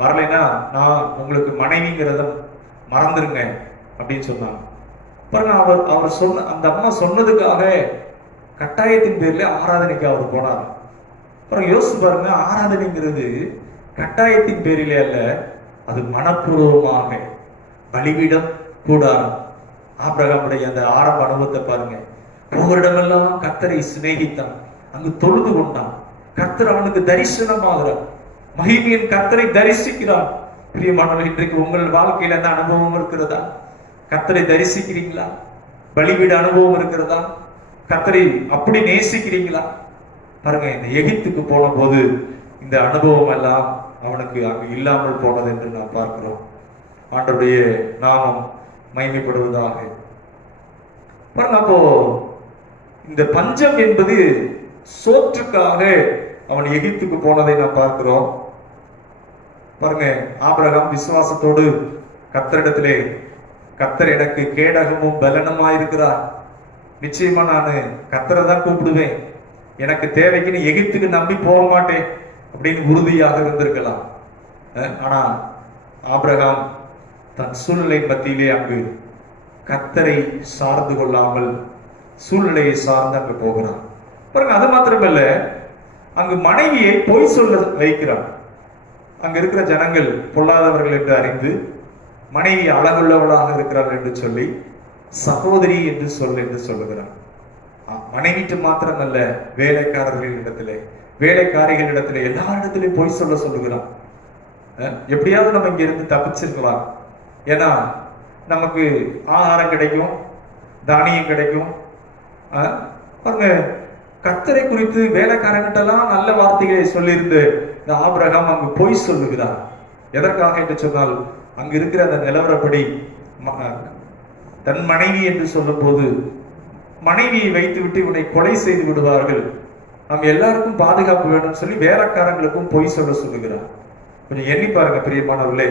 வரலைன்னா நான் உங்களுக்கு மனைவிங்கிறத மறந்துருங்க அப்படின்னு சொன்னாங்க. பாருங்க, அவர் சொன்ன அந்த அம்மா சொன்னதுக்காக கட்டாயத்தின் பேர்ல ஆராதனைக்கு அவர் போனார். பாருங்க, யோசிச்சு பாருங்க, ஆராதனைங்கிறது கட்டாயத்தின் பேரிலே அல்ல, அது மனப்பூர்வமாக. பலிபீடம், கூடாரம். ஆபிரகாமுடைய அந்த ஆரம்ப அனுபவத்தை பாருங்க. போகிற இடமெல்லாம் கர்த்தரை சிநேகித்தான், அங்கு தொழுது கொண்டான். கர்த்தர் அவனுக்கு தரிசனமாகிறார், மகிமையின் கர்த்தரை தரிசிக்கிறான். பிரியமானவர்கள், இன்றைக்கு உங்கள் வாழ்க்கையில அந்த அனுபவம் இருக்கிறதா? கர்த்தரை தரிசிக்கிறீங்களா? பலிபீட அனுபவம் இருக்கிறதா? கர்த்தரை அப்படி நேசிக்கிறீங்களா? பாருங்க, இந்த எகிப்துக்கு போன போது இந்த அனுபவம் எல்லாம் அவனுக்கு அங்கு இல்லாமல் போனது என்று நாம் பார்க்கிறோம். ஆண்டவருடைய நாமம் மகிமைப்படுவதாக. பாருங்க, அப்போ இந்த பஞ்சம் என்பது சோற்றுக்காக அவன் எகிப்துக்கு போனதை நாம் பார்க்கிறோம். பாருங்க, ஆபிரகாம் விசுவாசத்தோடு கர்த்தரிடத்திலே, கர்த்தர் எனக்கு கேடகமும் பலனுமாயிருக்கிறார், நிச்சயமா நான் கர்த்தரை தான் கூப்பிடுவேன், எனக்கு தேவைக்குன்னு எகிப்துக்கு நம்பி போக மாட்டேன் அப்படின்னு உறுதியாக இருந்திருக்கலாம். ஆனா ஆபிரகாம் தன் சூழ்நிலை மத்தியிலே அங்கு கர்த்தரை சார்ந்து கொள்ளாமல் சூழ்நிலையை சார்ந்து அங்கு போகிறான். பாருங்க, அது மாத்திரமல்ல, அங்கு மனைவியை பொய் சொல்ல வைக்கிறான். அங்க இருக்கிற ஜனங்கள் பொல்லாதவர்கள் என்று அறிந்து மனைவி அழகுள்ளவளாக இருக்கிறாள் என்று சொல்லி சகோதரி என்று சொல்லுகிறார். மனைவிட்டு மாத்திரமல்ல, வேலைக்காரர்களிடத்திலே, வேலைக்காரிகளிடத்திலே, எல்லாரிடத்திலையும் போய் சொல்லுகிறான். எப்படியாவது நம்ம இங்க இருந்து தப்பிச்சிருக்கலாம், ஏன்னா நமக்கு ஆகாரம் கிடைக்கும், தானியம் கிடைக்கும். பாருங்க, கர்த்தரை குறித்து வேலைக்காரங்கிட்டெல்லாம் நல்ல வார்த்தைகளை சொல்லியிருந்து இந்த ஆபிரகாம் அங்கு பொய் சொல்லுகிறார். எதற்காக என்று சொன்னால், அங்கு இருக்கிற அந்த நிலவரப்படி தன் மனைவி என்று சொல்லும் போது மனைவியை வைத்து விட்டு இவனை கொலை செய்து விடுவார்கள், நம்ம எல்லாருக்கும் பாதுகாப்பு வேணும்னு சொல்லி வேலைக்காரங்களுக்கும் பொய் சொல்லுகிறார். கொஞ்சம் எண்ணி பாருங்க பிரியமானவர்களே,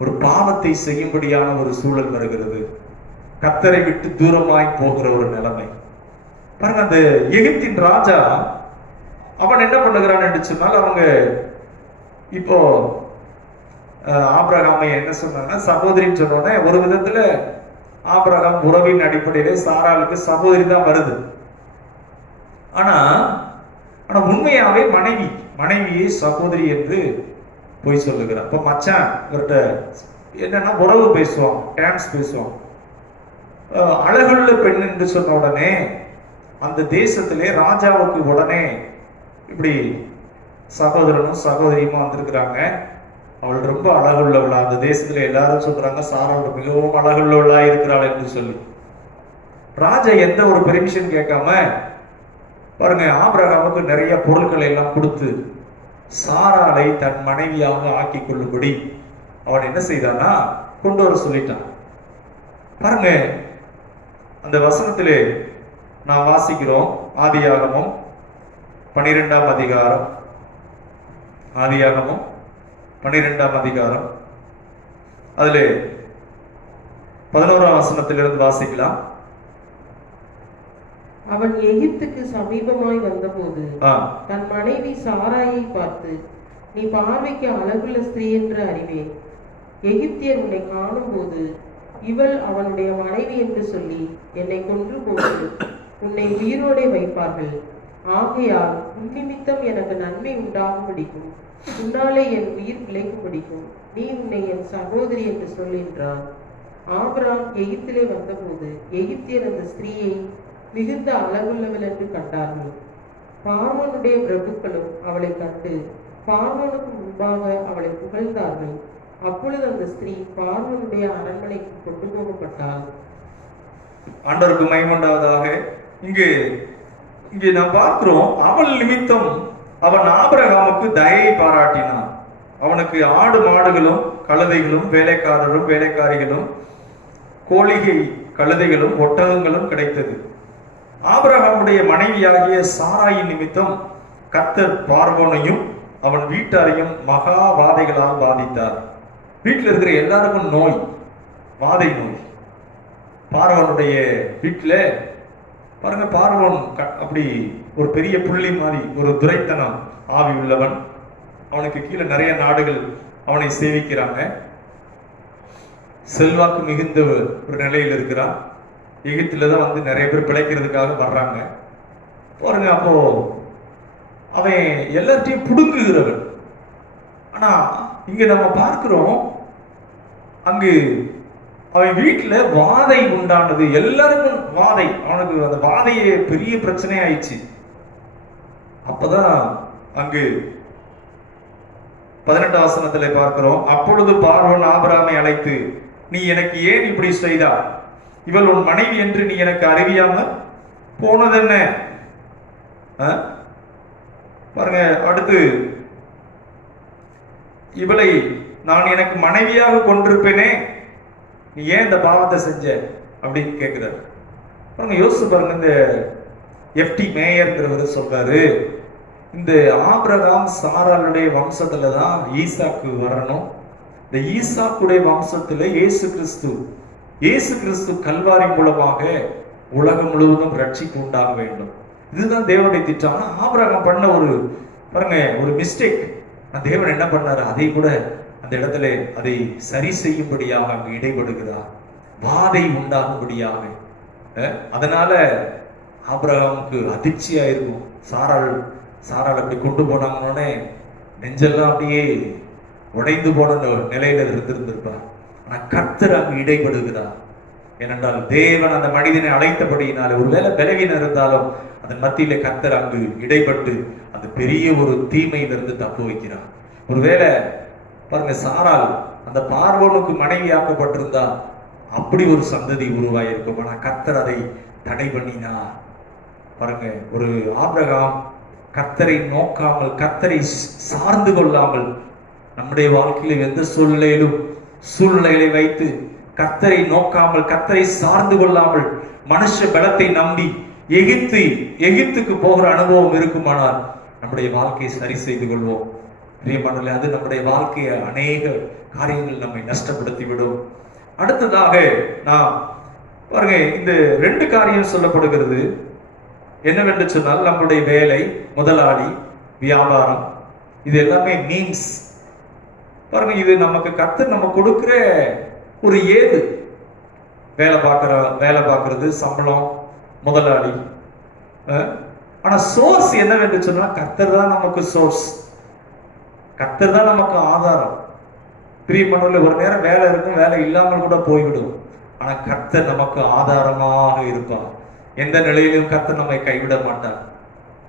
ஒரு பாவத்தை செய்யும்படியான ஒரு சூழல் வருகிறது, கர்த்தரை விட்டு தூரமாய் போகிற ஒரு நிலைமை பாருங்க. அந்த எகிப்தின் ராஜா அவன் என்ன பண்ணுகிறான் என்று சொன்னால், அவங்க இப்போ ஆபிரகாமை என்ன சொன்னாங்கன்னா சகோதரின்னு சொன்னோன்னே, ஒரு விதத்துல ஆபிரகாம் உறவின் அடிப்படையிலே சாராளுக்கு சகோதரி தான் வருது. ஆனா உண்மையாவே மனைவியை சகோதரி என்று போய் சொல்லுகிறார். இப்ப மச்சான் இவர்கிட்ட என்னன்னா உறவு பேசுவான், டான்ஸ் பேசுவான். அழகுள்ள பெண் என்று சொன்ன உடனே அந்த தேசத்திலே ராஜாவுக்கு உடனே இப்படி சகோதரனும் சகோதரியுமா வந்திருக்கிறாங்க, அவள் ரொம்ப அழகுள்ளவளா, அந்த தேசத்துல எல்லாரும் சொல்றாங்க சாராள் மிகவும் அழகுள்ளவளா இருக்கிறாள் என்று சொல்லி. ராஜா எந்த ஒரு பெர்மிஷன் கேட்காம பாருங்க ஆபிரகாமுக்கு நிறைய பொருட்களை எல்லாம் கொடுத்து சாராளை தன் மனைவியாக ஆக்கி கொள்ளும்படி அவன் என்ன செய்தான்னா கொண்டு வர சொல்லிட்டான். பாருங்க, அந்த வசனத்திலே நாம் வாசிக்கிறோம், ஆதியாகமம் 12ஆம் அதிகாரம், ஆதியாகமம் 12ஆம் அதிகாரம், அதிலே 11ஆம் வசனத்திலிருந்து வாசிக்கலாம். அவன் எகிப்துக்கு சமீபமாய் வந்தபோது தன் மனைவி சாராயை பார்த்து, நீ பார்வைக்கு அழகுள்ள ஸ்திரீ என்று அறிவேன், எகிப்தியர் உன்னை காணும் போது இவள் அவனுடைய மனைவி என்று சொல்லி என்னை கொன்று போட்டு உன்னை உயிரோடே வைப்பார்கள். ஆகையால் உன் நிமித்தம் எனக்கு நன்மை உண்டாகும் பிடிக்கும், உன்னாலே என் உயிர் பிழைக்கும் பிடிக்கும், நீ உன்னை என் சகோதரி என்று சொல்கின்றான். ஆபிரகாம் எகிப்திலே வந்தபோது எகிப்தியர் அந்த ஸ்திரீயை மிகுந்த அழகுள்ளவள் என்று கண்டார்கள். பார்வோனுடைய பிரபுக்களும் அவளை கண்டு பார்வோனுக்கு முன்பாக அவளை புகழ்ந்தார்கள். அப்பொழுது அந்த ஸ்திரீ பார்வோனுடைய அரண்மனைக்கு கொண்டு போகப்பட்டாள். ஆண்டவருக்கு மகிமை உண்டாவதாக. இங்கே நாம் பார்க்கிறோம், அவள் நிமித்தம் அவன் ஆபிரகாமுக்கு தயை பாராட்டினான். அவனுக்கு ஆடு மாடுகளும் கழுதைகளும் வேலைக்காரரும் வேலைக்காரிகளும் கோழிகை கழுதைகளும் ஒட்டகங்களும் கிடைத்தது. ஆபிரகாமுடைய மனைவியாகிய சாராயின் நிமித்தம் கர்த்தர் பார்வோனையும் அவன் வீட்டாரையும் மகா வாதைகளால் பாதித்தார். வீட்டில் இருக்கிற எல்லாருக்கும் நோய், வாதை நோய். பார்வோனுடைய வீட்டில் பாருங்க, பார்வோன் அப்படி ஒரு பெரிய புள்ளி மாதிரி, ஒரு துரைத்தனம் ஆவி உள்ளவன். அவனுக்கு கீழே நிறைய நாடுகள் அவனை சேவிக்கிறாங்க. செல்வாக்கு மிகுந்த ஒரு நிலையில் இருக்கிறான். எகிப்துல தான் வந்து நிறைய பேர் பிழைக்கிறதுக்காக வர்றாங்க பாருங்க. அப்போ அவன் எல்லாத்தையும் புடுங்குகிறவன். ஆனா இங்க நம்ம பார்க்கிறோம், அங்கு அவன் வீட்டுல வாதை உண்டானது, எல்லாருக்கும் வாதை. அவனுக்கு அந்த வாதையே பெரிய பிரச்சனை ஆயிடுச்சு. அப்பதான் அங்கு 18ஆம் வசனத்துல பார்க்கிறோம், அப்பொழுது பார்வோன் ஆபிரகாமை அழைத்து, நீ எனக்கு ஏன் இப்படி செய்தா? இவள் உன் மனைவி என்று நீ எனக்கு அறிவியாமல் போனதென்ன? பாருங்க, அடுத்து இவளை நான் எனக்கு மனைவியாக கொண்டிருப்பேனே, நீ ஏன் இந்த பாவத்தை செஞ்ச அப்படின்னு கேட்கிறார். பாருங்க, யோசிச்சு பாருங்க. இந்த எஃப்டி மேயர்ங்கிறவர் சொல்றாரு, இந்த ஆபிரகாம் சாராளுடைய வம்சத்துல தான் ஈசாக்கு வரணும். இந்த ஈசாக்குடைய வம்சத்துல இயேசு கிறிஸ்து கல்வாரி மூலமாக உலகம் முழுவதும் ரட்சிப்பு உண்டாக வேண்டும். இதுதான் தேவனுடைய திட்டம். ஆனா ஆபிரகாம் பண்ண ஒரு மிஸ்டேக். தேவன் என்ன பண்ணாரு, அதை கூட அந்த இடத்துல அதை சரி செய்யும்படியாக அங்கு இடைபடுகிறார், வாதை உண்டாகும்படியாக. அதனால ஆபிரகாமுக்கு அதிர்ச்சியா இருக்கும். சாராள் அப்படி கொண்டு போனாங்கன்னே நெஞ்செல்லாம் அப்படியே உடைந்து போன நிலையில இருந்திருப்பார். ஆனா கர்த்தர் அங்கு இடைபடுகிறார். ஏனென்றால் தேவன் அந்த மனிதனை அழைத்தபடியினாலே ஒருவேளை பலவீனம் இருந்தாலும் அதன் மத்தியிலே கர்த்தர் அங்கு இடைப்பட்டு அந்த பெரிய ஒரு தீமையிலிருந்து தப்பு வைக்கிறார். ஒருவேளை பாருங்க, சாரால் அந்த பார்வோனுக்கு மனைவியாக்கப்பட்டிருந்தா அப்படி ஒரு சந்ததி உருவாயிருக்கும். ஆனா கர்த்தர் அதை தடை பண்ணினார். பாருங்க, ஒரு ஆபிரகாம் கர்த்தரை நோக்காமல், கர்த்தரை சார்ந்து கொள்ளாமல், நம்முடைய வாழ்க்கையில எந்த சூழ்நிலைகளை வைத்து கர்த்தரை நோக்காமல், கர்த்தரை சார்ந்து கொள்ளாமல், மனுஷ பலத்தை நம்பி எகிப்துக்கு போகிற அனுபவம் இருக்குமானால் நம்முடைய வாழ்க்கையை சரி செய்து கொள்வோம். பிரியமானவர்களே, அது நம்முடைய வாழ்க்கையை அநேக காரியங்கள் நம்மை நஷ்டப்படுத்தி விடும். அடுத்ததாக நாம் பாருங்க, இந்த 2 காரியம் சொல்லப்படுகிறது. என்னவென்று சொன்னால், நம்முடைய வேலை, முதலாளி, வியாபாரம், இது எல்லாமே மீன்ஸ். பாருங்க, இது நமக்கு கர்த்தர் நம்ம கொடுக்கிற ஒரு ஏது. வேலை பார்க்கறது, சம்பளம், முதலாளி. ஆனா சோர்ஸ் என்னவென்று சொன்னா, கர்த்தர் தான் நமக்கு சோர்ஸ், கர்த்தர் தான் நமக்கு ஆதாரம். பிரியமானவர்களே, ஒரு நேரம் வேலை இருக்கும், வேலை இல்லாமல் கூட போய்விடும். ஆனா கர்த்தர் நமக்கு ஆதாரமாக இருப்பார். எந்த நிலையிலும் கர்த்தர் நம்மை கைவிட மாட்டார்.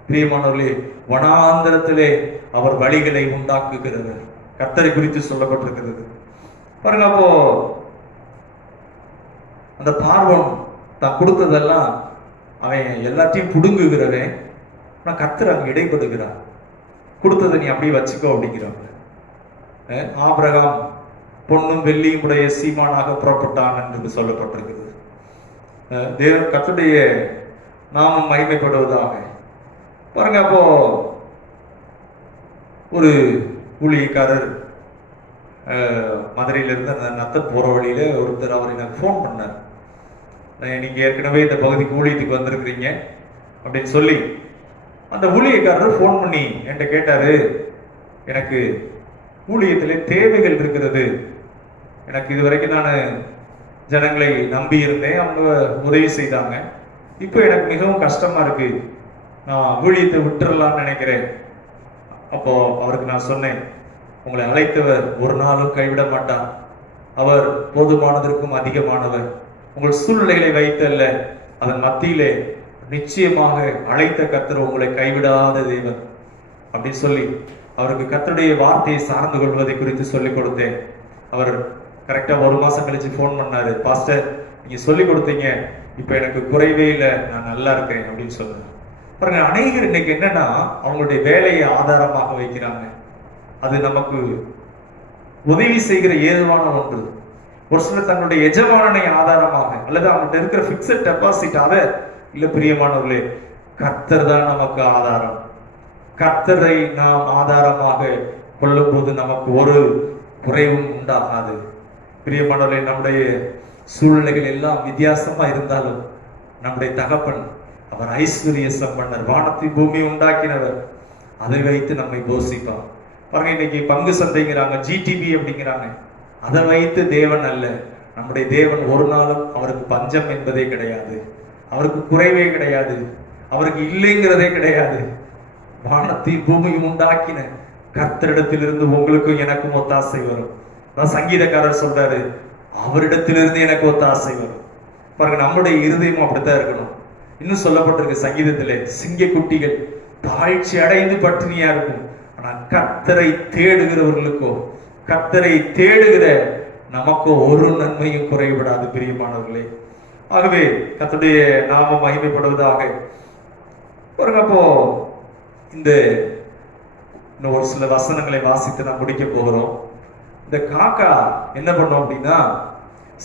பிரியமானவர்களே, வனாந்தரத்திலே அவர் வழிகளை உண்டாக்குகிறவர். கர்த்தரை குறித்து சொல்லப்பட்டிருக்கிறது. பாருங்க, அப்போ அந்த பார்வோன் தான் கொடுத்ததெல்லாம் அவன் எல்லாத்தையும் புடுங்குகிறவன். ஆனா கர்த்தர் அங்க இடைப்படுகிறார். கொடுத்ததை நீ அப்படியே வச்சுக்கோ அப்படிங்கிறாங்க. ஆபிரகாம் பொன்னும் வெள்ளியும் உடைய சீமானாக புறப்பட்டான் என்று சொல்லப்பட்டிருக்கிறது. கர்த்தருடைய நாமம் மகிமைப்படுவதாக. பாருங்க, அப்போ ஒரு ஊழியக்காரர் மதுரையிலிருந்து அந்த நத்தம் போற வழியில ஒருத்தர் அவர் எனக்கு ஃபோன் பண்ணார். நீங்க ஏற்கனவே இந்த பகுதிக்கு ஊழியத்துக்கு வந்திருக்கிறீங்க அப்படின்னு சொல்லி அந்த ஊழியக்காரர் ஃபோன் பண்ணி என்கிட்ட கேட்டாரு, எனக்கு ஊழியத்திலே தேவைகள் இருக்கிறது, எனக்கு இதுவரைக்கும் நான் ஜனங்களை நம்பி இருந்தேன், அவங்க உதவி செய்தாங்க, இப்போ எனக்கு மிகவும் கஷ்டமா இருக்கு, நான் ஊழியத்தை விட்டுறலாம்னு நினைக்கிறேன். அப்போ அவருக்கு நான் சொன்னேன், உங்களை அழைத்தவர் ஒரு நாளும் கைவிட மாட்டார், அவர் போதுமானதற்கும் அதிகமானவர், உங்கள் சூழ்நிலைகளை வைத்தல்ல, அதன் மத்தியிலே நிச்சயமாக அழைத்த கர்த்தர் உங்களை கைவிடாத தேவன் அப்படின்னு சொல்லி அவருக்கு கர்த்தருடைய வார்த்தையை சார்ந்து கொள்வதை குறித்து சொல்லிக் கொடுத்தேன். அவர் கரெக்டா 1 மாசம் கழிச்சு ஃபோன் பண்ணாரு, பாஸ்டர் நீங்க சொல்லி கொடுத்தீங்க, இப்ப எனக்கு குறைவே இல்லை, நான் நல்லா இருக்கேன் அப்படின்னு சொன்னார். பாருங்க, அநேகர் இன்னைக்கு என்னன்னா அவங்களுடைய வேலையை ஆதாரமாக வைக்கிறாங்க. அது நமக்கு உதவி செய்கிற ஏதுவான ஒன்று. ஒரு சிலர் தங்களுடைய எஜமானனை ஆதாரமாக அல்லது அவங்கள்ட்ட இருக்கிற பிக்சட் டெபாசிட் அதை இல்ல. பிரியமானவர்களே, கர்த்தர் தான் நமக்கு ஆதாரம். கர்த்தரை நாம் ஆதாரமாக கொள்ளும் போது நமக்கு ஒரு குறைவும் உண்டாகாது. பிரியமானவர்களே, நம்முடைய சூழ்நிலைகள் எல்லாம் வித்தியாசமா இருந்தாலும் நம்முடைய தகப்பன் அவர் ஐஸ்வர்ய சம்பன்னர், வானத்தை பூமி உண்டாக்கினவர், அதை வைத்து நம்மை போஷிப்பார். பாருங்க, இன்னைக்கு பங்கு சந்தைங்கிறாங்க, ஜிடிபி அப்படிங்கிறாங்க, அதை வைத்து தேவன் அல்ல. நம்முடைய தேவன் ஒரு நாளும் அவருக்கு பஞ்சம் என்பதே கிடையாது, அவருக்கு குறைவே கிடையாது, அவருக்கு இல்லைங்கிறதே கிடையாது. வானத்தையும் பூமியும் உண்டாக்கின கர்த்தரிடத்திலிருந்து உங்களுக்கும் எனக்கும் ஒத்தாசை வரும். சங்கீதக்காரர் சொல்றாரு, அவரிடத்திலிருந்து எனக்கு ஒத்தாசை வரும். பாருங்க, நம்முடைய இருதயமும் அப்படித்தான் இருக்கணும். இன்னும் சொல்லப்பட்டிருக்கு சங்கீதத்திலே, சிங்க குட்டிகள் தாழ்ச்சி அடைந்து பட்டினியா இருக்கும், ஆனா கர்த்தரை தேடுகிறவர்களுக்கோ, கர்த்தரை தேடுகிற நமக்கோ ஒரு நன்மையும் குறைவிடாது. பிரியமானவர்களே, ஆகவே கர்த்தருடைய நாமம் மகிமைப்படுவதாக. பாருங்க, அப்போ இந்த இன்னும் ஒரு சில வசனங்களை வாசித்து நான் முடிக்க போகிறோம். இந்த காக்கா என்ன பண்ணோம் அப்படின்னா,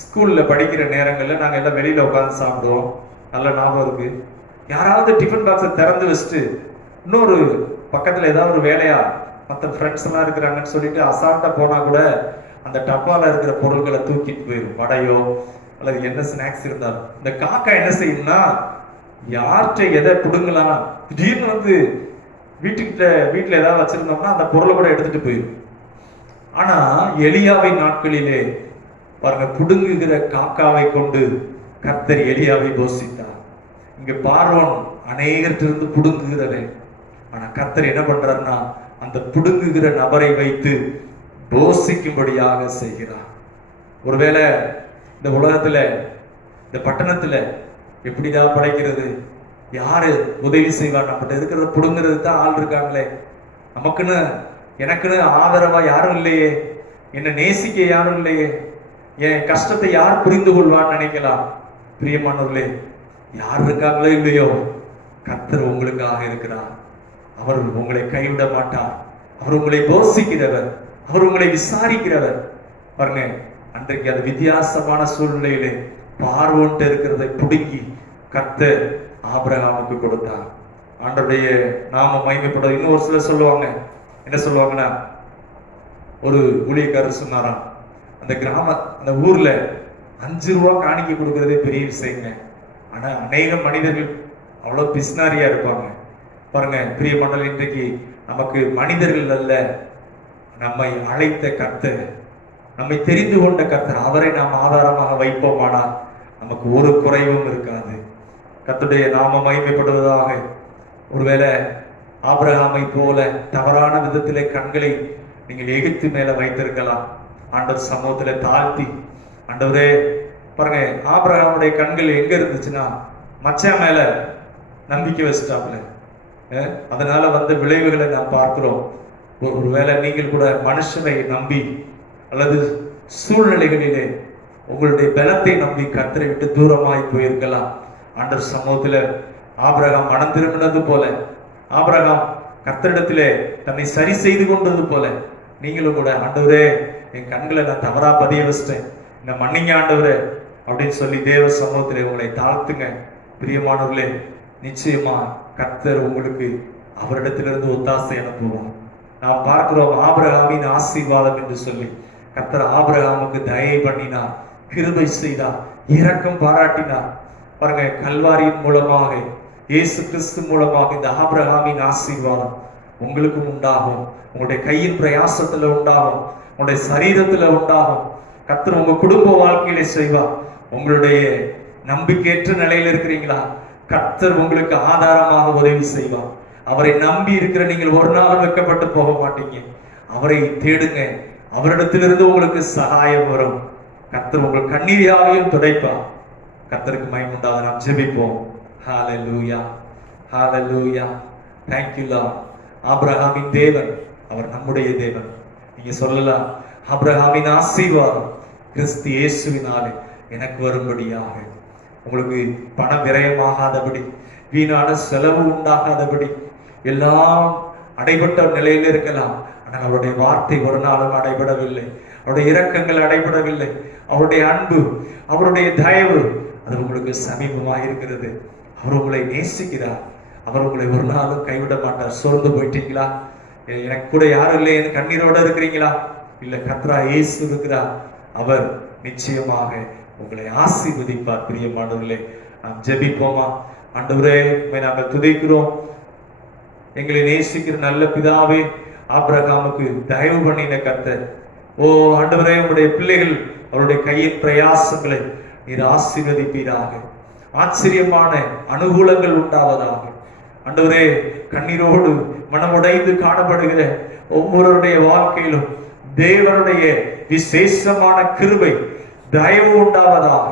ஸ்கூல்ல படிக்கிற நேரங்கள்ல நாங்க எல்லாம் வெளியில உட்கார்ந்து சாப்பிடுவோம். நல்ல ஞாபகம் இருக்கு. யாராவது டிஃபன் பாக்ஸை திறந்து வச்சுட்டு இன்னொரு பக்கத்துல ஏதாவது ஒரு வேலையா மற்ற ஃப்ரெண்ட்ஸ் எல்லாம் இருக்கிறாங்கன்னு சொல்லிட்டு அசால்ட்டா போனா கூட அந்த டப்பால இருக்கிற பொருட்களை தூக்கிட்டு போயிடும், வடையோ அல்லது என்ன ஸ்நாக்ஸ் இருந்தாலும். இந்த காக்கா என்ன செய்யும்னா, யார்கிட்ட எதை பிடுங்கலாம், திடீர்னு வந்து வீட்டுல ஏதாவது வச்சிருந்தோம்னா அந்த பொருளை கூட எடுத்துட்டு போயிடும். ஆனா எலியாவின் நாட்களிலே பாருங்க, புடுங்குகிற காக்காவை கொண்டு கர்த்தர் எலியாவை போஷித்தார். இங்க பார்வோன் அநேகத்திலிருந்து புடுங்குகிறவன், ஆனா கர்த்தர் என்ன பண்றாருன்னா அந்த பிடுங்குகிற நபரை வைத்து போஷிக்கும்படியாக செய்கிறார். ஒருவேளை இந்த உலகத்துல, இந்த பட்டணத்துல எப்படிதான் படைக்கிறது, யாரு உதவி செய்வார், நம்மகிட்ட இருக்கிறத பிடுங்கிறது தான் ஆள் இருக்காங்களே, நமக்குன்னு எனக்குன்னு ஆதரவா யாரும் இல்லையே, என்னை நேசிக்க யாரும் இல்லையே, என் கஷ்டத்தை யார் புரிந்து கொள்வான்னு நினைக்கலாம். பிரியமானவர்களே, யார் இருக்காங்களோ இல்லையோ, கர்த்தர் உங்களுக்காக இருக்கிறார். அவர் உங்களை கைவிட மாட்டார். அவர் உங்களை போஷிக்கிறவர், அவர் உங்களை விசாரிக்கிறவர். பாருங்க, அன்றைக்கு அது வித்தியாசமான சூழ்நிலையிலே பார்வோன்ட்டு இருக்கிறதை பிடுங்கி கர்த்தர் ஆபிரகாமுக்கு கொடுத்தார். ஆண்டவருடைய நாம மகிமைப்பட. இன்னொரு சிலர் சொல்லுவாங்க, என்ன சொல்லுவாங்கன்னா, ஒரு ஊழியக்காரர் சொன்னாராம், அந்த அந்த ஊர்ல 5 ரூபா காணிக்கை கொடுக்கறதே பெரிய விஷயங்க. ஆனா அநேக மனிதர்கள் அவ்வளவு பிஸ்னாரியா இருப்பாங்க. பாருங்க பிரியமான, இன்றைக்கு நமக்கு மனிதர்கள் அல்ல, நம்மை அழைத்த கர்த்தர், நம்மை தெரிந்து கொண்ட கர்த்தர், அவரை நாம் ஆதாரமாக வைப்போமானால் நமக்கு ஒரு குறைவும் இருக்காது. கர்த்தருடைய நாம மகிமைப்படுவதாக. ஒருவேளை ஆபிரகாமை போல தவறான விதத்திலே கண்களை நீங்கள் எகிப்து மேல வைத்திருக்கலாம். ஆண்டவர் சமூகத்துல தாழ்த்தி, ஆண்டவரே பாருங்க, ஆபிரகாமுடைய கண்கள் எங்க இருந்துச்சுன்னா மச்சான் மேல நம்பிக்கை வச்சுட்டாப்புல. அதனால வந்த விளைவுகளை நாம் பார்க்கிறோம். ஒருவேளை நீங்கள் கூட மனுஷனை நம்பி அல்லது சூழ்நிலைகளிலே உங்களுடைய பலத்தை நம்பி கர்த்தரை விட்டு தூரமாய் போயிருக்கலாம். ஆண்டவர் சமூகத்துல ஆபிரகாம் மனம் திரும்பினது போல, ஆபிரகாம் கர்த்தரிடத்திலே தன்னை சரி செய்து கொண்டது போல, நீங்களும் கூட ஆண்டவரே என் கண்களை நான் தவறா பதிய வச்சிட்டேன், இந்த மன்னிங்க ஆண்டவரே அப்படின்னு சொல்லி தேவ சமூகத்திலே உங்களை தாழ்த்துங்க. பிரியமானவர்களே, நிச்சயமா கர்த்தர் உங்களுக்கு அவரிடத்திலிருந்து ஒத்தாசை அனுப்புவார். நாம் பார்க்கிறோம், ஆபிரகாமின் ஆசீர்வாதம் என்று சொல்லி கர்த்தர் ஆபிரகாமுக்கு தயை பண்ணினார், கிருபை செய்தார், இரக்கம் பாராட்டினார். பாருங்க, கல்வாரியின் மூலமாக, இயேசு கிறிஸ்து மூலமாக இந்த ஆபிரகாமின் ஆசீர்வாதம் உங்களுக்கும் உண்டாகும், உங்களுடைய கையின் பிரயாசத்துல உண்டாகும், உங்களுடைய சரீரத்துல உண்டாகும். கர்த்தர் உங்க குடும்ப வாழ்க்கையில செய்வார். உங்களுடைய நம்பிக்கையற்ற நிலையில இருக்கிறீங்களா, கர்த்தர் உங்களுக்கு ஆதாரமாக உதவி செய்வார். அவரை நம்பி இருக்கிற நீங்கள் ஒரு நாள் வெட்கப்பட்டு போக மாட்டீங்க. அவரை தேடுங்க, அவரிடத்திலிருந்து உங்களுக்கு சகாயம் வரும். கர்த்தர் உங்கள் கண்ணீரையும் துடைப்பார். கர்த்தருக்கு மகிமை உண்டாக. நாம் ஜெபிப்போம். ஹல்லேலூயா, ஹல்லேலூயா. Thank you Lord. ஆபிரகாமின் தேவன் அவர் நம்முடைய தேவன். நீங்க சொல்லலாம், ஆபிரகாமின் ஆசீர்வாதம் கிறிஸ்து இயேசுவினாலே எனக்கு வரும்படியாக. உங்களுக்கு பண விரயமாகாதபடி, வீணான செலவு உண்டாகாதபடி, எல்லாம் அடைபட்ட நிலையில் இருக்கலாம். ஆனால் அவருடைய வார்த்தை ஒரு நாளும் அடைபடவில்லை, அவருடைய இரக்கங்கள் அடைபடவில்லை, அவருடைய அன்பு, அவருடைய தயவு அது உங்களுக்கு சமீபமாக இருக்கிறது. அவர் உங்களை நேசிக்கிறார், அவர் உங்களை ஒரு நாளும் கைவிட மாட்டார். சோர்ந்து போயிட்டீங்களா, எனக்கு கூட யாரும் இல்லை, எனக்கு கண்ணீரோட இருக்கிறீங்களா, இல்ல கர்த்தரா இயேசு இருக்கிறார், அவர் நிச்சயமாக உங்களை ஆசீர்வதிப்பார். பிரியமானவர்களே, நாம் ஜெபிப்போமா? ஆண்டவரே, நாங்கள் துதிக்கிறோம். எங்களை நேசிக்கிற நல்ல பிதாவே, ஆபிரகாமுக்கு தயவு பண்ணின கர்த்தர், ஓ ஆண்டவரே, உங்களுடைய பிள்ளைகள் அவருடைய கையின் பிரயாசங்களை நீர் ஆசீர்வதிப்பீராக. ஆச்சரியமான அனுகூலங்கள் உண்டாவதாக. ஆண்டவரே, கண்ணீரோடு மனமுடைந்து காணப்படுகிற ஒவ்வொருடைய வாழ்க்கையிலும் தேவனுடைய விசேஷமான கிருபை தயவு உண்டாவதாக.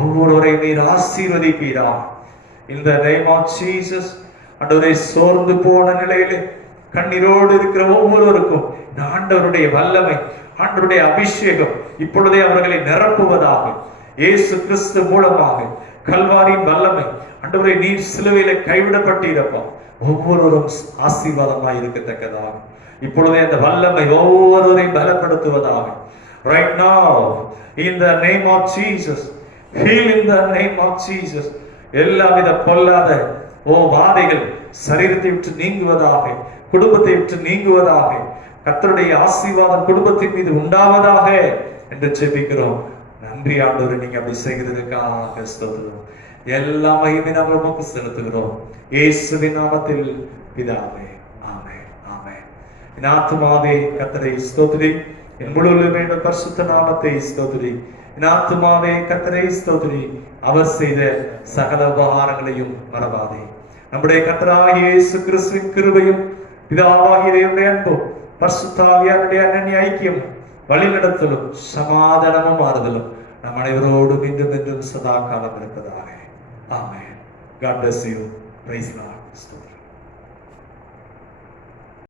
ஒவ்வொருவரை நீர் ஆசீர்வதிப்பீராக. In the name of Jesus. ஆண்டவரே, சோர்ந்து போன நிலையிலே கண்ணீரோடு இருக்கிற ஒவ்வொருவருக்கும் இந்த ஆண்டவருடைய வல்லமை, ஆண்டவருடைய அபிஷேகம் இப்பொழுதே அவர்களை நிரப்புவதாக. இயேசு கிறிஸ்து மூலமாக கல்வாரியின் வல்லமை, ஆண்டவரே நீர் சிலுவையில கைவிடப்பட்டீரப்பா, ஒவ்வொருவரும் ஆசீர்வாதமாய் இருக்கத்தக்கதாக இப்பொழுதே அந்த வல்லமை ஒவ்வொருவரையும் பலப்படுத்துவதாக. Right now, in the name of Jesus, heal in the name of Jesus. எல்லாவித பொல்லாத வாதைகள் சரீரத்தை விட்டு நீங்குவதாக, குடும்பத்தை விட்டு நீங்குவதாக. கர்த்தருடைய ஆசீர்வாதம் குடும்பத்தின் மீது உண்டாவதாக என்று ஜெபிக்கிறோம். நன்றி ஆண்டவரே, நீங்க அப்படி செய்கிறதுக்காக ஸ்தோத்திரம். எல்லா மகிமையும் நாங்கள் உமக்கு செலுத்துகிறோம். இயேசுவின் நாமத்தில் பிதாவே, ஆமென், ஆமென். என் ஆத்துமாவே கர்த்தரை ஸ்தோத்திரி, என் முழு உள்ளமே பரிசுத்த நாமத்தை ஸ்தோத்திரி. என் ஆத்துமாவே கர்த்தரை ஸ்தோத்திரி, அவர் செய்த சகல உபகாரங்களையும் மறவாதே. நம்முடைய கர்த்தராகிய இயேசு கிறிஸ்துவின் கிருபையும் பிதாவாகிய தேவனுடைய அன்பும் பரிசுத்த ஆவியானவருடைய அன்னிய ஐக்கியம் வழிநடத்தலும் சமாதானமும் ஆறுதலும் நம் அனைவரோடும் இன்றும் என்றும் சதா காலம் இருப்பதாக. ஆமென். God bless you. Praise the Lord.